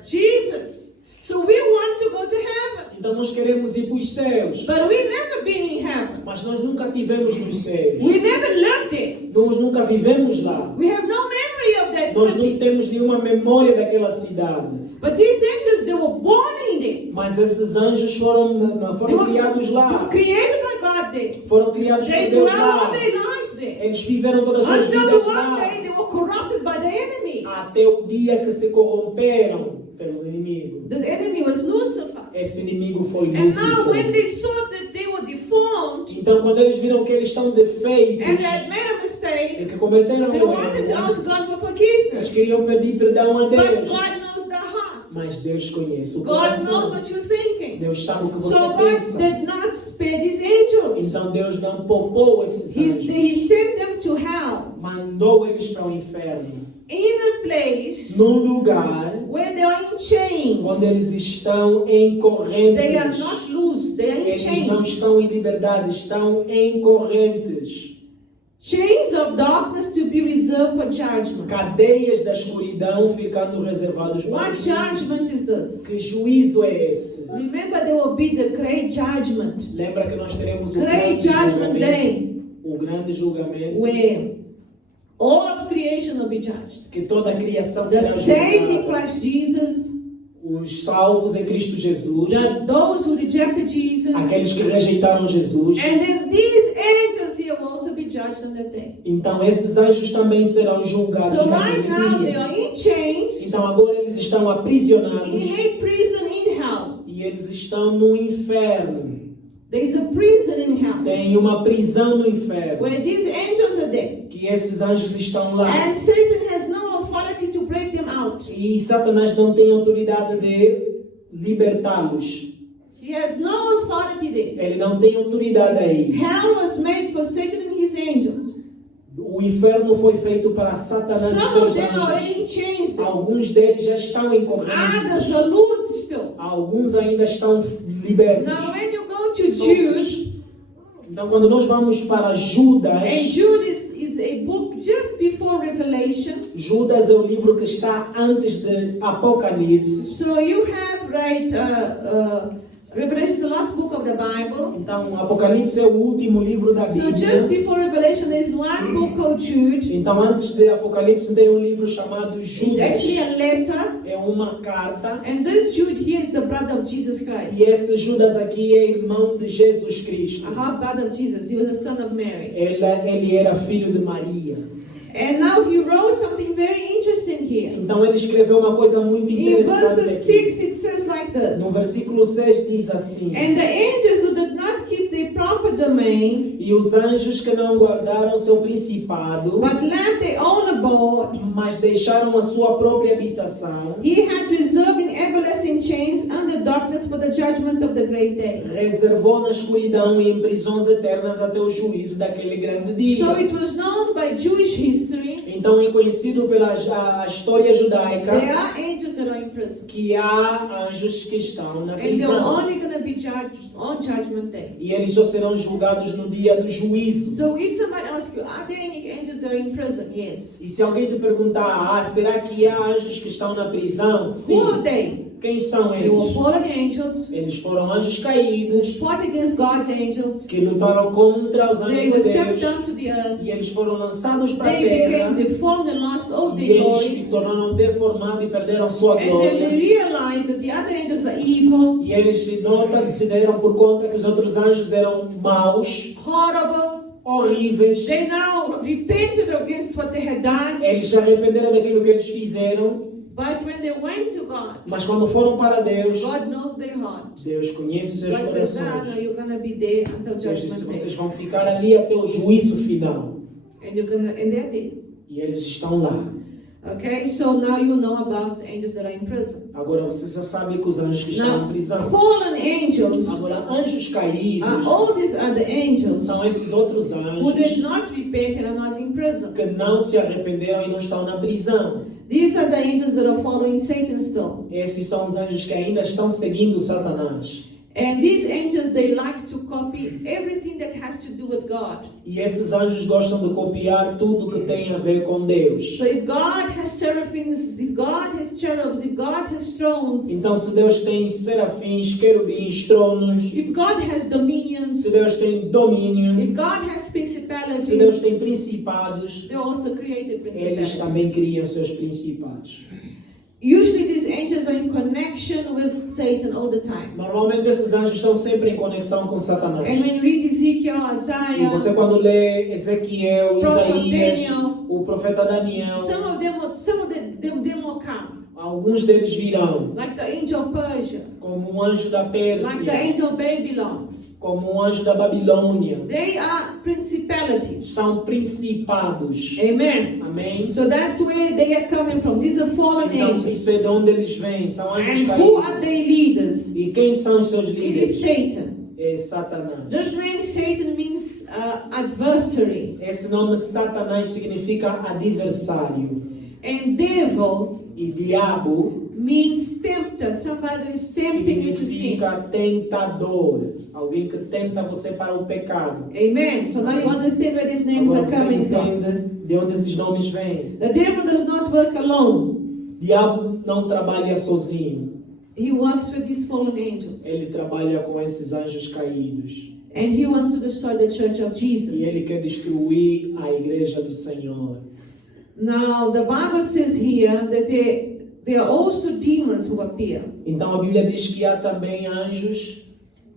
Jesus. So we want to go to heaven. Então nós queremos ir para os céus. But we've never been in heaven. Mas nós nunca tivemos nos céus. We never lived there. Nós nunca vivemos lá. We have no memory of that Nós não city. temos nenhuma memória daquela cidade. But these angels, they were born in there. Mas esses anjos foram criados They lá. were created by God there. Foram criados They por Deus dwell all lá. their lives there. Eles viveram todas as suas Until vidas the one lá. day they were corrupted by the enemy. Até o dia que se corromperam pelo inimigo. This enemy was Lucifer. Esse inimigo foi And now when Lúcifer. they saw that they were deformed Então quando eles viram que eles estão defeitos and had made a e mistake, que cometeram they um wanted to erro, ask God for eles forgiveness. queriam pedir perdão a But Deus. God knows their hearts. Mas Deus conhece o God knows coração. what you're thinking. Deus sabe o que você So God pensa. did not spare these angels. Então Deus não poupou esses He anjos. sent them to hell, Mandou eles para o inferno. in a place Num lugar where they are in chains. onde eles estão em correntes. They are not loose, they are in Eles não chains. estão em liberdade, estão em correntes. Chains of darkness to be reserved for judgment. Cadeias da escuridão ficando reservados para o What juízo. judgment is this? Que juízo é esse? Remember, there will be the great judgment. Lembra que nós teremos o Great grande judgment julgamento. day, O grande julgamento. where all of creation will be judged. Que toda a criação The será saved in julgada. Christ Jesus, Os salvos em Cristo Jesus. those who rejected Jesus, Aqueles que rejeitaram Jesus. and then these angels here will also be judged on that day. Então esses anjos também serão julgados So naquele right now they dia. are in chains, Então agora eles estão aprisionados in a prison in hell. e eles estão no inferno. There is a prison in hell Tem uma prisão no inferno. where these angels are there, Que esses anjos estão lá. and Satan has no authority to break them out. E Satanás não tem autoridade de libertá-los. He has no authority there. Ele não tem autoridade aí. Hell was made for Satan and his angels. O inferno foi feito para Satanás e Some of seus them are anjos. in chains there. Alguns deles já estão em Others correntes. are loose still. Alguns ainda estão libertos. Now when you go to Jude, Então, quando nós vamos para Judas, and Jude is a book just before Revelation. Judas é o livro que está antes de Apocalipse. So you have Revelation is the last book of the Bible. Então, Apocalipse é o último livro da So just Bíblia. before Revelation, there's one book called Jude. Então, antes de Apocalipse tem um livro chamado It's Judas. actually a letter. É uma carta. And this Jude here is the brother of Jesus Christ. E esse Judas aqui é irmão de Jesus Cristo. A half brother of Jesus. He was a son of Mary. Ele era filho de Maria. And now he wrote something very interesting here. Então ele escreveu uma coisa muito In interessante verse aqui. 6 it says like this. No versículo 6 diz assim: And the angels who did not keep their proper domain, e os anjos que não guardaram seu principado, but left their own abode, mas deixaram a sua própria habitação, he had reserved in everlasting chains under darkness for the judgment of the great day. reservou na escuridão e em prisões eternas até o juízo daquele grande dia. So it was known by Jewish history Então é conhecido pela a história judaica there are angels that are in prison. que há anjos que estão na And they're prisão. only going to be judged on Judgment Day. E eles só serão julgados no dia do juízo. So if somebody asks you, are there any angels that are in prison? Yes. E se alguém te perguntar, será que há anjos que estão na prisão? Who are Sim. they? Quem são They were eles? fallen angels, Eles foram anjos caídos fought against God's angels. que lutaram contra os They anjos were de sent Deus. down to the earth. E eles foram lançados para a They became terra. deformed and lost all E their eles se glory. tornaram deformados e perderam sua And then they glória. realized that the other angels are evil, E eles se deram por conta que os outros anjos eram maus, horrible. horríveis. They now repented against what they had done. Eles se arrependeram daquilo que eles fizeram. But when they went to God, Mas quando foram para Deus, God knows their heart. Deus conhece os seus God says, no, corações. you're going to be there until Deus disse, Judgment vocês Day. vão ficar ali até o juízo final. And they're there. E eles estão lá. Okay, so now you know about the angels that are in prison. Agora você já sabe que os anjos que estão em Now, prisão. fallen angels, Agora, anjos caídos all these are the angels são esses outros who did anjos not repent and are not in prison. que não se arrependeram e não estão na prisão. These are the angels that are following Satan still. Esses são os anjos que ainda estão seguindo Satanás. And these angels, they like to copy everything that has to do with God. E esses anjos gostam de copiar tudo que tem a ver com Deus. So if God has seraphims, if God has cherubs, if God has thrones, Então, se Deus tem serafins, querubins, tronos, if God has dominions, se Deus tem domínio, if God has principalities, se Deus tem principados, they also created eles também principalities. criam seus principados. Usually these angels are in connection with Satan all the time. Normalmente esses anjos estão sempre em conexão com Satanás. And when you read Ezekiel, E Isaiah, você quando lê Ezequiel, Prophet Isaías, Daniel, o profeta Daniel, some of them will come, alguns deles virão like the angel of Persia, como um anjo da like the Pérsia, angel of Babylon. como um anjo da Babilônia. They are principalities. São principados. Amen. Amém? So that's where they are coming from. These are fallen Então, angels. isso é de onde eles vêm. São anjos And who are caídos. their leaders? E quem são os seus It líderes? is Satan. É Satanás. This name Satan means adversary. Esse nome Satanás significa adversário. And devil E diabo means tempter. Somebody that is tempting you to sin. significa tentador. Alguém que tenta você para o pecado. Amen. So now you understand where these names Agora are você coming from. entende de onde esses nomes vêm. The devil does not work alone. Diabo não trabalha sozinho. He works with these fallen angels. Ele trabalha com esses anjos caídos. And he wants to destroy the church of E Jesus. ele quer destruir a igreja do Senhor. Now, the Bible says here that there are also demons who appear. Então a Bíblia diz que há também anjos,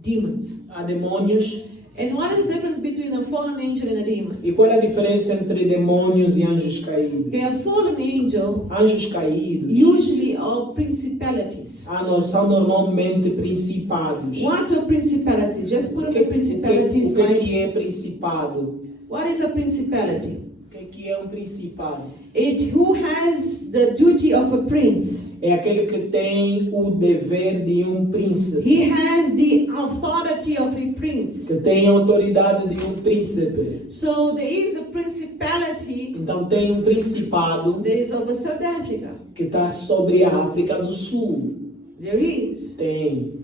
Demons. há demônios. And what is the difference between a fallen angel and a demon? E qual é a diferença entre demônios e anjos caídos? Okay, a fallen angel Anjos caídos usually are principalities. são normalmente principados. What are principalities? Just put O up que, the principalities, o que right? é principado? What is a principality? O que é um principado? It who has the duty of a prince. É aquele que tem o dever de um príncipe. He has the authority of a prince. Que tem a autoridade de um príncipe. So there is a principality Então tem um principado that is over South Africa. que está sobre a África do Sul. There is. Tem.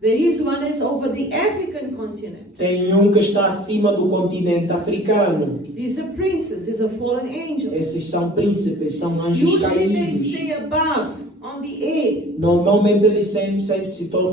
There is one that's over the African continent. Tem um que está acima do continente africano. These are princes, these are fallen angels. Esses são príncipes, são anjos Usually they caídos. stay above, on the air, Normalmente eles sempre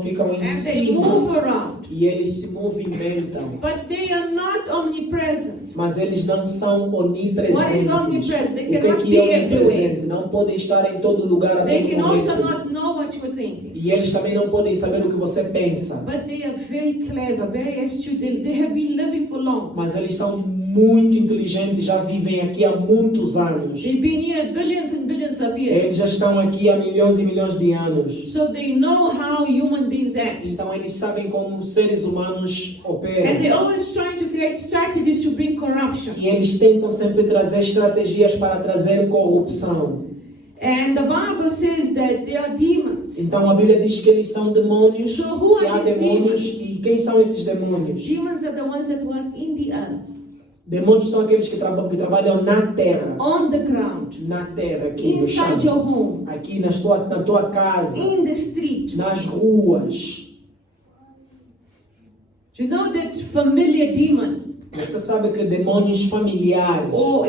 ficam em and they move cima around. e eles se movimentam. But they are not omnipresent. Mas eles não são What onipresentes. is omnipresent? They O que cannot que be é everywhere. onipresente? Não podem estar em todo lugar a They todo can also momento. not know what you're thinking. E eles também não podem saber o que você pensa. But they are very clever, very astute. They have been living for long. Mas eles são muito inteligentes, já vivem aqui há muitos anos. They've been here billions and billions of years. Eles já estão aqui há milhões e milhões de anos. So they know how human beings act. Então eles sabem como os seres humanos And operam. they're always trying to create strategies to bring corruption. E eles tentam sempre trazer estratégias para trazer corrupção. And the Bible says that they are demons. Então a Bíblia diz que eles são demônios, So who que are há these demônios. demons? E quem são esses demônios? Demons are the ones that work in the earth, Demônios são aqueles que trabalham na terra. on the ground, Na terra, aqui no chão. inside your home, Aqui na tua casa. in the street. Nas ruas. Do you know that familiar demon, Você sabe que demônios familiares, or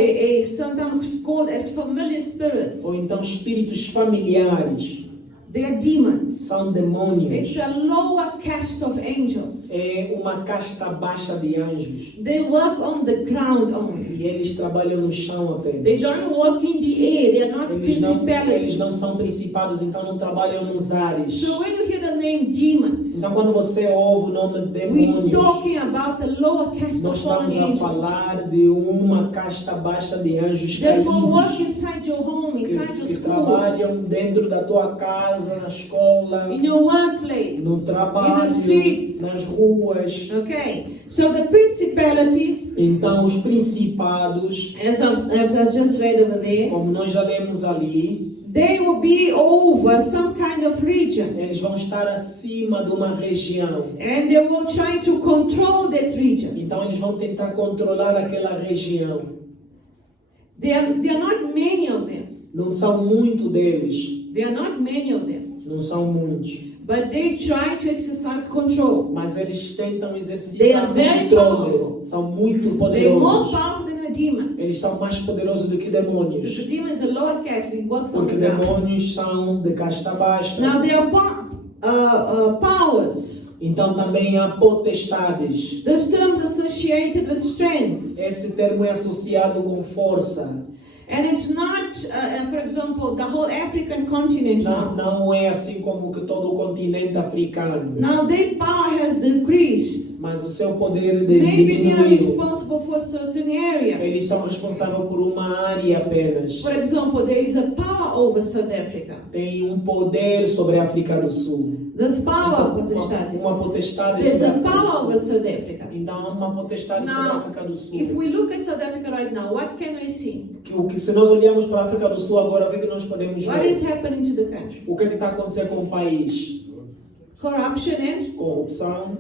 sometimes called as familiar spirits, ou então espíritos familiares, they are demons. são demônios. It's a lower caste of angels. É uma casta baixa de anjos. They work on the ground only. E eles trabalham no chão They apenas. don't work in the air. They are not Eles não principalities. são principados, então não trabalham nos ares. So when you hear the name demons, Então quando você ouve o nome we're demônios, talking about the lower caste nós of fallen estamos a angels falar de uma casta baixa de anjos that will work caídos. inside your home, inside your Que school, trabalham dentro da tua casa, na escola, in your workplace, no in the trabalho, streets. nas ruas. Okay, so the principalities, Então, os principados, as I've just read over there, como nós já lemos ali, they will be over some kind of region, eles vão estar acima de uma região. and they will try to control that region. Então, eles vão tentar controlar aquela região. There are not many of them. Não são muito deles, There are not many of them, não são muitos. but they try to exercise control. Mas eles tentam They exercitar are very controle. powerful. São muito They're more poderosos. powerful than a demon. Eles são mais poderosos do que Because demônios. the demon is a lower caste, it works on Porque the ground. demônios são de casta baixa. Now there are powers. Então também há potestades. Those terms associated with strength. Esse termo é associado com força. And it's not, for example, the whole African continent Não, now. não é assim como que todo o continente africano. Now their power has decreased. Mas o seu poder Maybe they are diminuiu. responsible for a certain area. Eles são responsáveis por uma área apenas. For example, there is a power over South Africa. Tem um poder sobre a África do Sul. There's power potestade. Uma potestade There's sobre a a África do power over Sul. South Africa. Então há uma potestade sobre a Now, África do Sul. if we look at South Africa right now, what can we see? Se nós olharmos para a África do Sul agora, o que é que nós podemos What is ver? happening to the country? O que é que está acontecendo com o país? Corruption and Corrupção,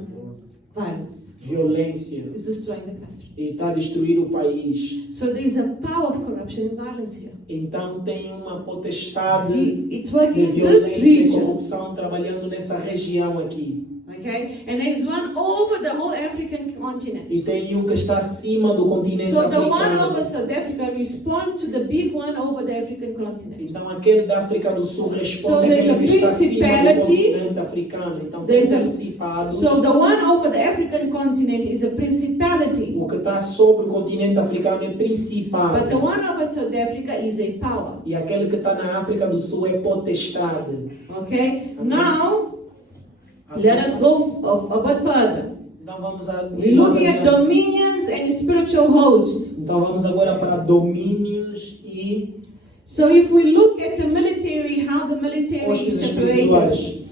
violence violência. is destroying the country. E está a destruir o país. So there is a power of corruption and violence here. Então tem uma potestade It's de working in this violência e region. corrupção trabalhando nessa região aqui. Okay? And there is one over the whole African continent. E tem um que está acima do continente So the one africano. over South Africa responds to the big one over the African continent. Então aquele da África do Sul So responde there's àquele a que está acima do principality. continente africano. Então tem There's a- principados. So the one over the African continent is a principality. O que está sobre o continente africano é principado. But the one over South Africa is a power. E aquele que está na África do Sul é potestade. Okay? Now, let us go a bit further. Então vamos a We're looking at dominions and spiritual hosts. Então vamos agora para domínios e So if we look at the military, how the military postos is espirituais. separated,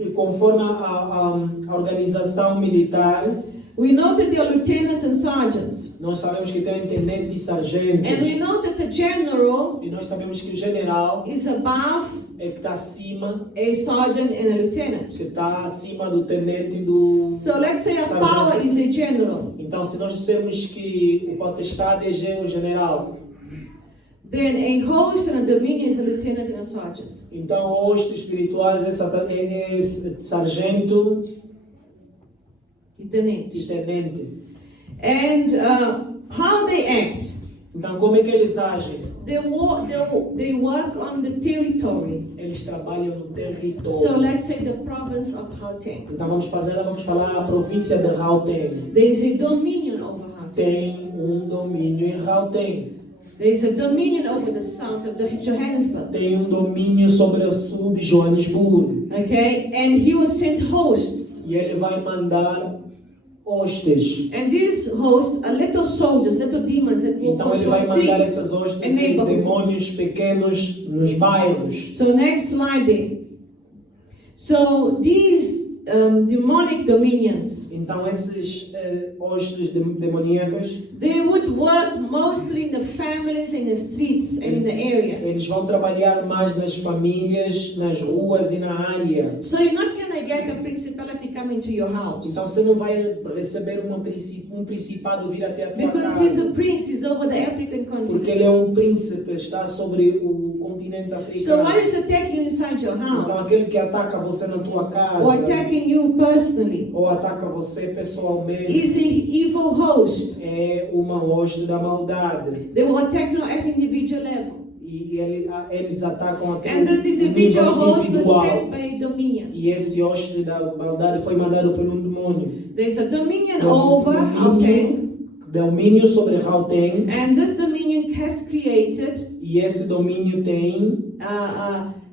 E conforme a organização militar, we know that there are lieutenants and sergeants. nós sabemos que tem tenente e sargentos. And we know that the general E nós sabemos que o general is above é que está acima, a sergeant and a lieutenant. que está acima do tenente e do... So let's say a Sergeant. power is a general. Então, se nós dissermos que o potestade é o general, Then a host and a dominion is a lieutenant and a sergeant. então hostes espirituais é sargento e Lieutenant. tenente. And how they act. Então, como é que eles agem? They work on the territory. Eles trabalham no território. So let's say the province of Gauteng. Então, vamos falar a província de Gauteng. There is a dominion over Gauteng. Tem um domínio em Gauteng. There is a dominion over the south of Johannesburg. Tem um domínio sobre o sul de Joanesburgo. Okay? And he will send hosts. E ele vai mandar hostes. And these hosts are little soldiers, little demons that walk Então ele through vai mandar streets essas hostes and e neighborhoods. demônios pequenos nos bairros. So next slide there. So these demonic dominions, Então esses hostes demoníacas, they would work mostly in the families, in the streets, and in the area. eles vão trabalhar mais nas famílias, nas ruas e na área. So you're not gonna get a principality coming to your house. Então você não vai receber um principado vir até a tua Because he's casa. a prince, he's over the African Porque continent. ele é um príncipe, está sobre o continente So africano. what is attacking you inside your Então house? aquele que ataca você na tua Or casa, attacking you personally ou ataca você pessoalmente, is an evil host. é uma hoste da maldade. They will attack you at individual level. E eles atacam até And this o individual nível host was individual. sent by a dominion. E esse hoste da maldade foi mandado por um demônio. There's a dominion over Gauteng, Domínio sobre Gauteng. and this dominion has created E esse domínio tem.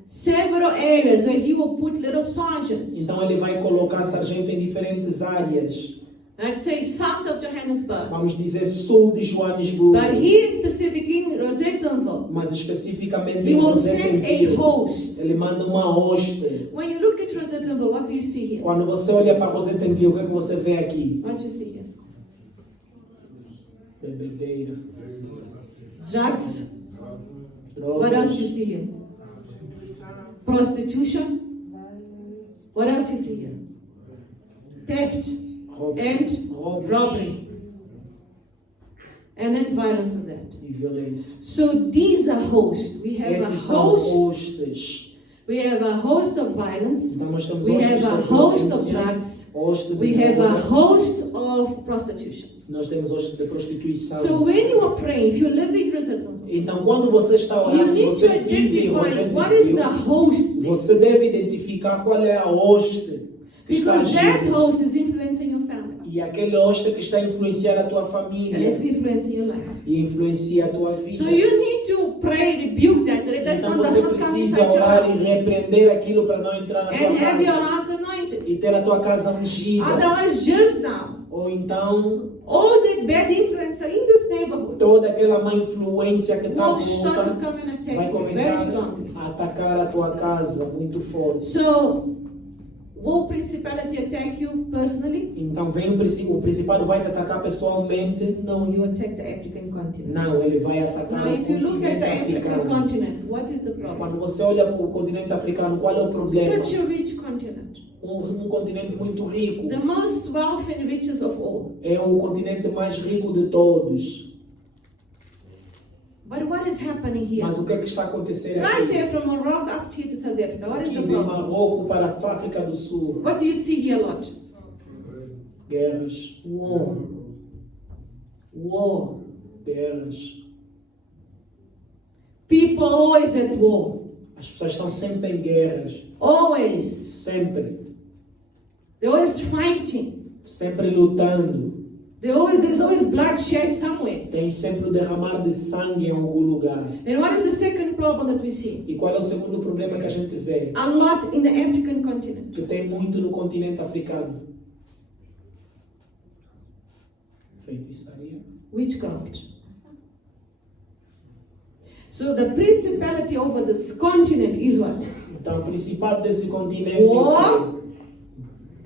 several areas where he will put little sergeants. Então ele vai colocar sargento em diferentes áreas. Let's say south of Johannesburg, Vamos dizer sul de Joanesburgo. but he is specific in Rosettenville. Mas especificamente He em will send a Rosettenville. host. Ele manda uma hoste. When you look at Rosettenville, what do you see here? Quando você olha para Rosettenville, o que é que você vê aqui? What do you see here? Bebedeira. Drugs. What else do you Drogas. see here? Prostitution. What else you see here? Theft and Roubos robbery. And then violence with that. e violência. So these are hosts. We have Esses a são host. hostes. We have a host of violence. Então nós temos We hostes have a da host of violência, drugs. hoste de We have a droga, host of prostitution. nós temos hostes de prostituição. So when you are praying, if you live in Rosettenville, Então quando você está you orando, se need to você vive em identify what is the Rosettenville, host. você deve identificar qual é a hoste que está Because that agindo. host is influencing your family. E aquele hoste que está a influenciar a tua And família it's influencing your life. e influencia a tua vida. So you need to pray, rebuke that it does Então not, você does not come precisa inside your orar e house. repreender aquilo para não entrar na tua And have your casa house anointed. e ter a tua casa ungida. Otherwise, just now, Ou então all that bad influence in this neighborhood toda aquela má influência que está à will start to volta come and attack vai you very começar strongly. a atacar a tua casa muito forte. So, will principality attack you personally? Então vem o principado vai te atacar pessoalmente? No, you attack the African continent. Não, ele vai atacar Now, o if you look at continente the African africano. continent, what is the problem? Quando você olha para o continente africano, qual é o problema? Such a rich continent. Um continente muito rico. The most wealth and riches of all. É o continente mais rico de todos. But what is happening here? Mas o que é que está acontecendo Right aqui? there from Morocco up here to South Africa, what is Aqui the de problem? Marrocos para a África do Sul. What do you see here a lot? Guerras, War. War. guerras. People always at war. As pessoas estão sempre em guerras. Always. Sempre. They're always fighting. Sempre lutando. There's always bloodshed somewhere. Tem sempre o derramar de sangue em algum lugar. And what is the second problem that we see? E qual é o segundo problema que a gente vê? A lot in the African continent. Que tem muito no continente africano. Feitiçaria. Witchcraft. So the principality over this continent is what? Então, o principado desse continente é War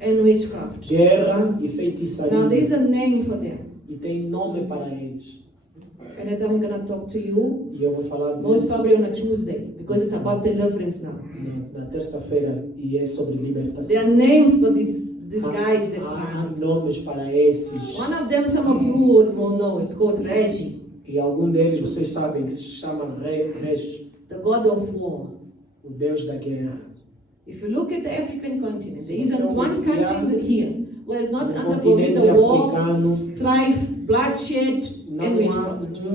and witchcraft. guerra e Now feitiçaria. there's a name for them. E tem nome para eles. And that I'm going to talk to you E eu vou falar most disso probably on a Tuesday because it's about deliverance now. na terça-feira e é sobre libertação. There are names for these guys that Há are. nomes para esses. One of them, some of you will know, it's called Regi, E algum deles vocês sabem que se chama Regis, the god of war. o Deus da guerra. If you look at the African continent, there Sim, isn't são one country here who is not No undergoing the continente war, africano, strife, bloodshed, and Não há witchcraft.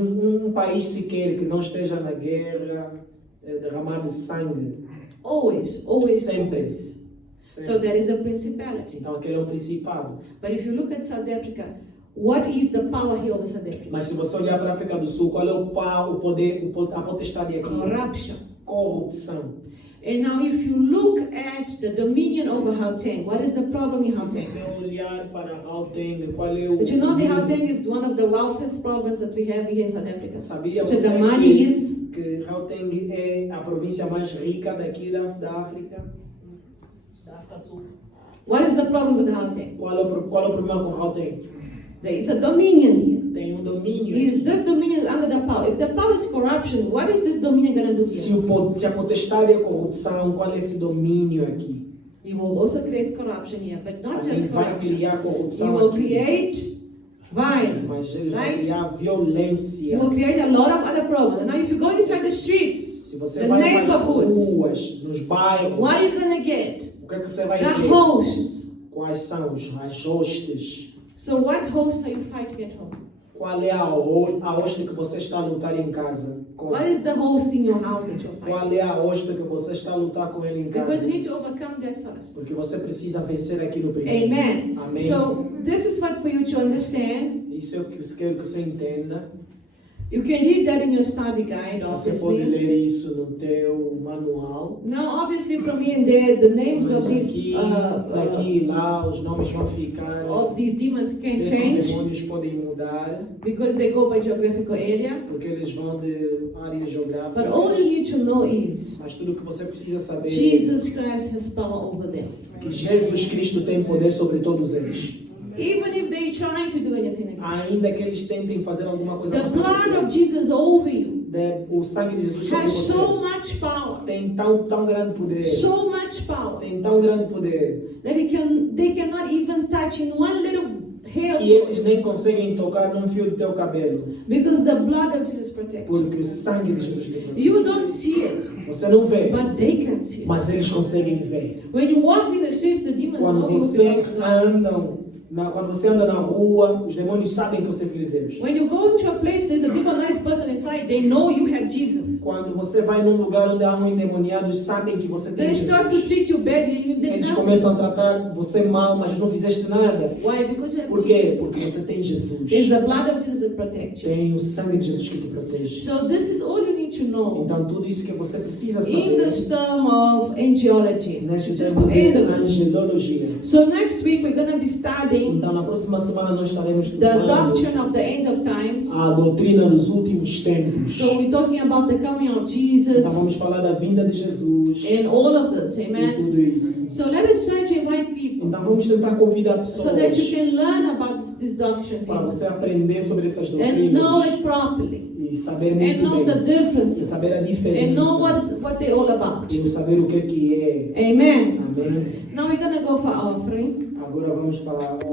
um país sequer que não esteja na guerra, derramar de sangue. Always, Sempre. always. So Sempre. there is a principality. Então aquele é o principado. But if you look at South Africa, what is the power here over South Africa? Mas se você olhar para a África do Sul, qual é o poder, a potestade aqui? Corruption. Corrupção. And now if you look at the dominion over Gauteng, what is the problem in Se Gauteng? você olhar para Gauteng, qual é o... Did you know that Gauteng is one of the wealthiest provinces that we have here in South Africa? Sabia That's where você the money is. que Gauteng é a província mais rica daqui da África? Da África do Sul. What is the problem with Gauteng? Qual é o problema com Gauteng? There is a dominion here. Tem domínio. Is this dominion is under the power? If the power is corruption, what is this dominion going to do Se here? a potestade é corrupção, qual é esse domínio aqui? You will also create corruption here, but not Também just vai corruption. criar You corrupção will aqui. create Mas violence, ele vai right? criar violência. You will create a lot of other problems. Now, if you go inside the streets, Se você the vai para as neighborhoods, ruas, nos bairros, what are you going to get? o que é que você vai The ver? hosts. Quais são as hostes? So what hosts are you fighting at home? Qual é a hoste que você está a lutar em casa? Com? What is the host in your house that you're fighting? Qual é a hoste que você está a lutar com ele em Because casa? you need to overcome that first. Porque você precisa vencer aquilo primeiro. Amen. Amém. So this is what for you to understand. Isso é o que eu quero que você entenda. You can read that in your study guide, Você pode obviously. ler isso no teu manual. Now, obviously, from here and there, the names Mas of these aqui, daqui e lá, os nomes vão ficar. of these demons can Esses change demônios podem mudar, because they go by geographical area. porque eles vão de áreas But all you geográficas. need to know is Mas tudo o que você precisa saber Jesus Christ has power over them. é que Jesus Cristo tem poder sobre todos eles. Even if they try to do anything against Ainda que eles tentem fazer alguma you, coisa the contra blood of você, Jesus over you o sangue de Jesus sobre has so você much power, tem tão grande poder, so much power tem tão grande poder, that they cannot even touch in one little hair que eles of nem conseguem tocar num fio do teu cabelo, because the blood of Jesus protects you. porque o sangue de Jesus te protege. You don't see it, Você não vê, but they can see it. mas eles conseguem ver. When you walk in the streets, the demons Quando know you você because of blood. quando você anda na rua, os demônios sabem que você é filho de Deus. When you go to a place, there's a demonized person inside, they know you have Jesus. Quando você vai num lugar onde há endemoniados, sabem que você tem They start to Jesus. treat you badly and you did Eles nothing. começam a tratar você mal, mas não fizeste nada. Why? Because you have Por quê? Jesus. Porque você tem Jesus. It's the blood of Jesus that protects you. Tem o sangue de Jesus que te protege. So this is all you need to know Então tudo isso que você precisa in saber this term of angiology. nesse Just tempo to de end of it. angelologia. So next week we're going to be studying Então na próxima semana nós estaremos the estudando doctrine of the end of times. a doutrina dos últimos tempos. So we're talking about the coming of Jesus Então vamos falar da vinda de Jesus and all of this, e amen. tudo isso. So let us try to invite people Então vamos tentar convidar so that you pessoas can learn about these doctrines para and você aprender sobre essas know doutrinas it properly e saber and muito know the bem, e differences saber a and know diferença what they're all about. e saber o que é. Amen. Amém? Now we're going to go for offering. Agora vamos falar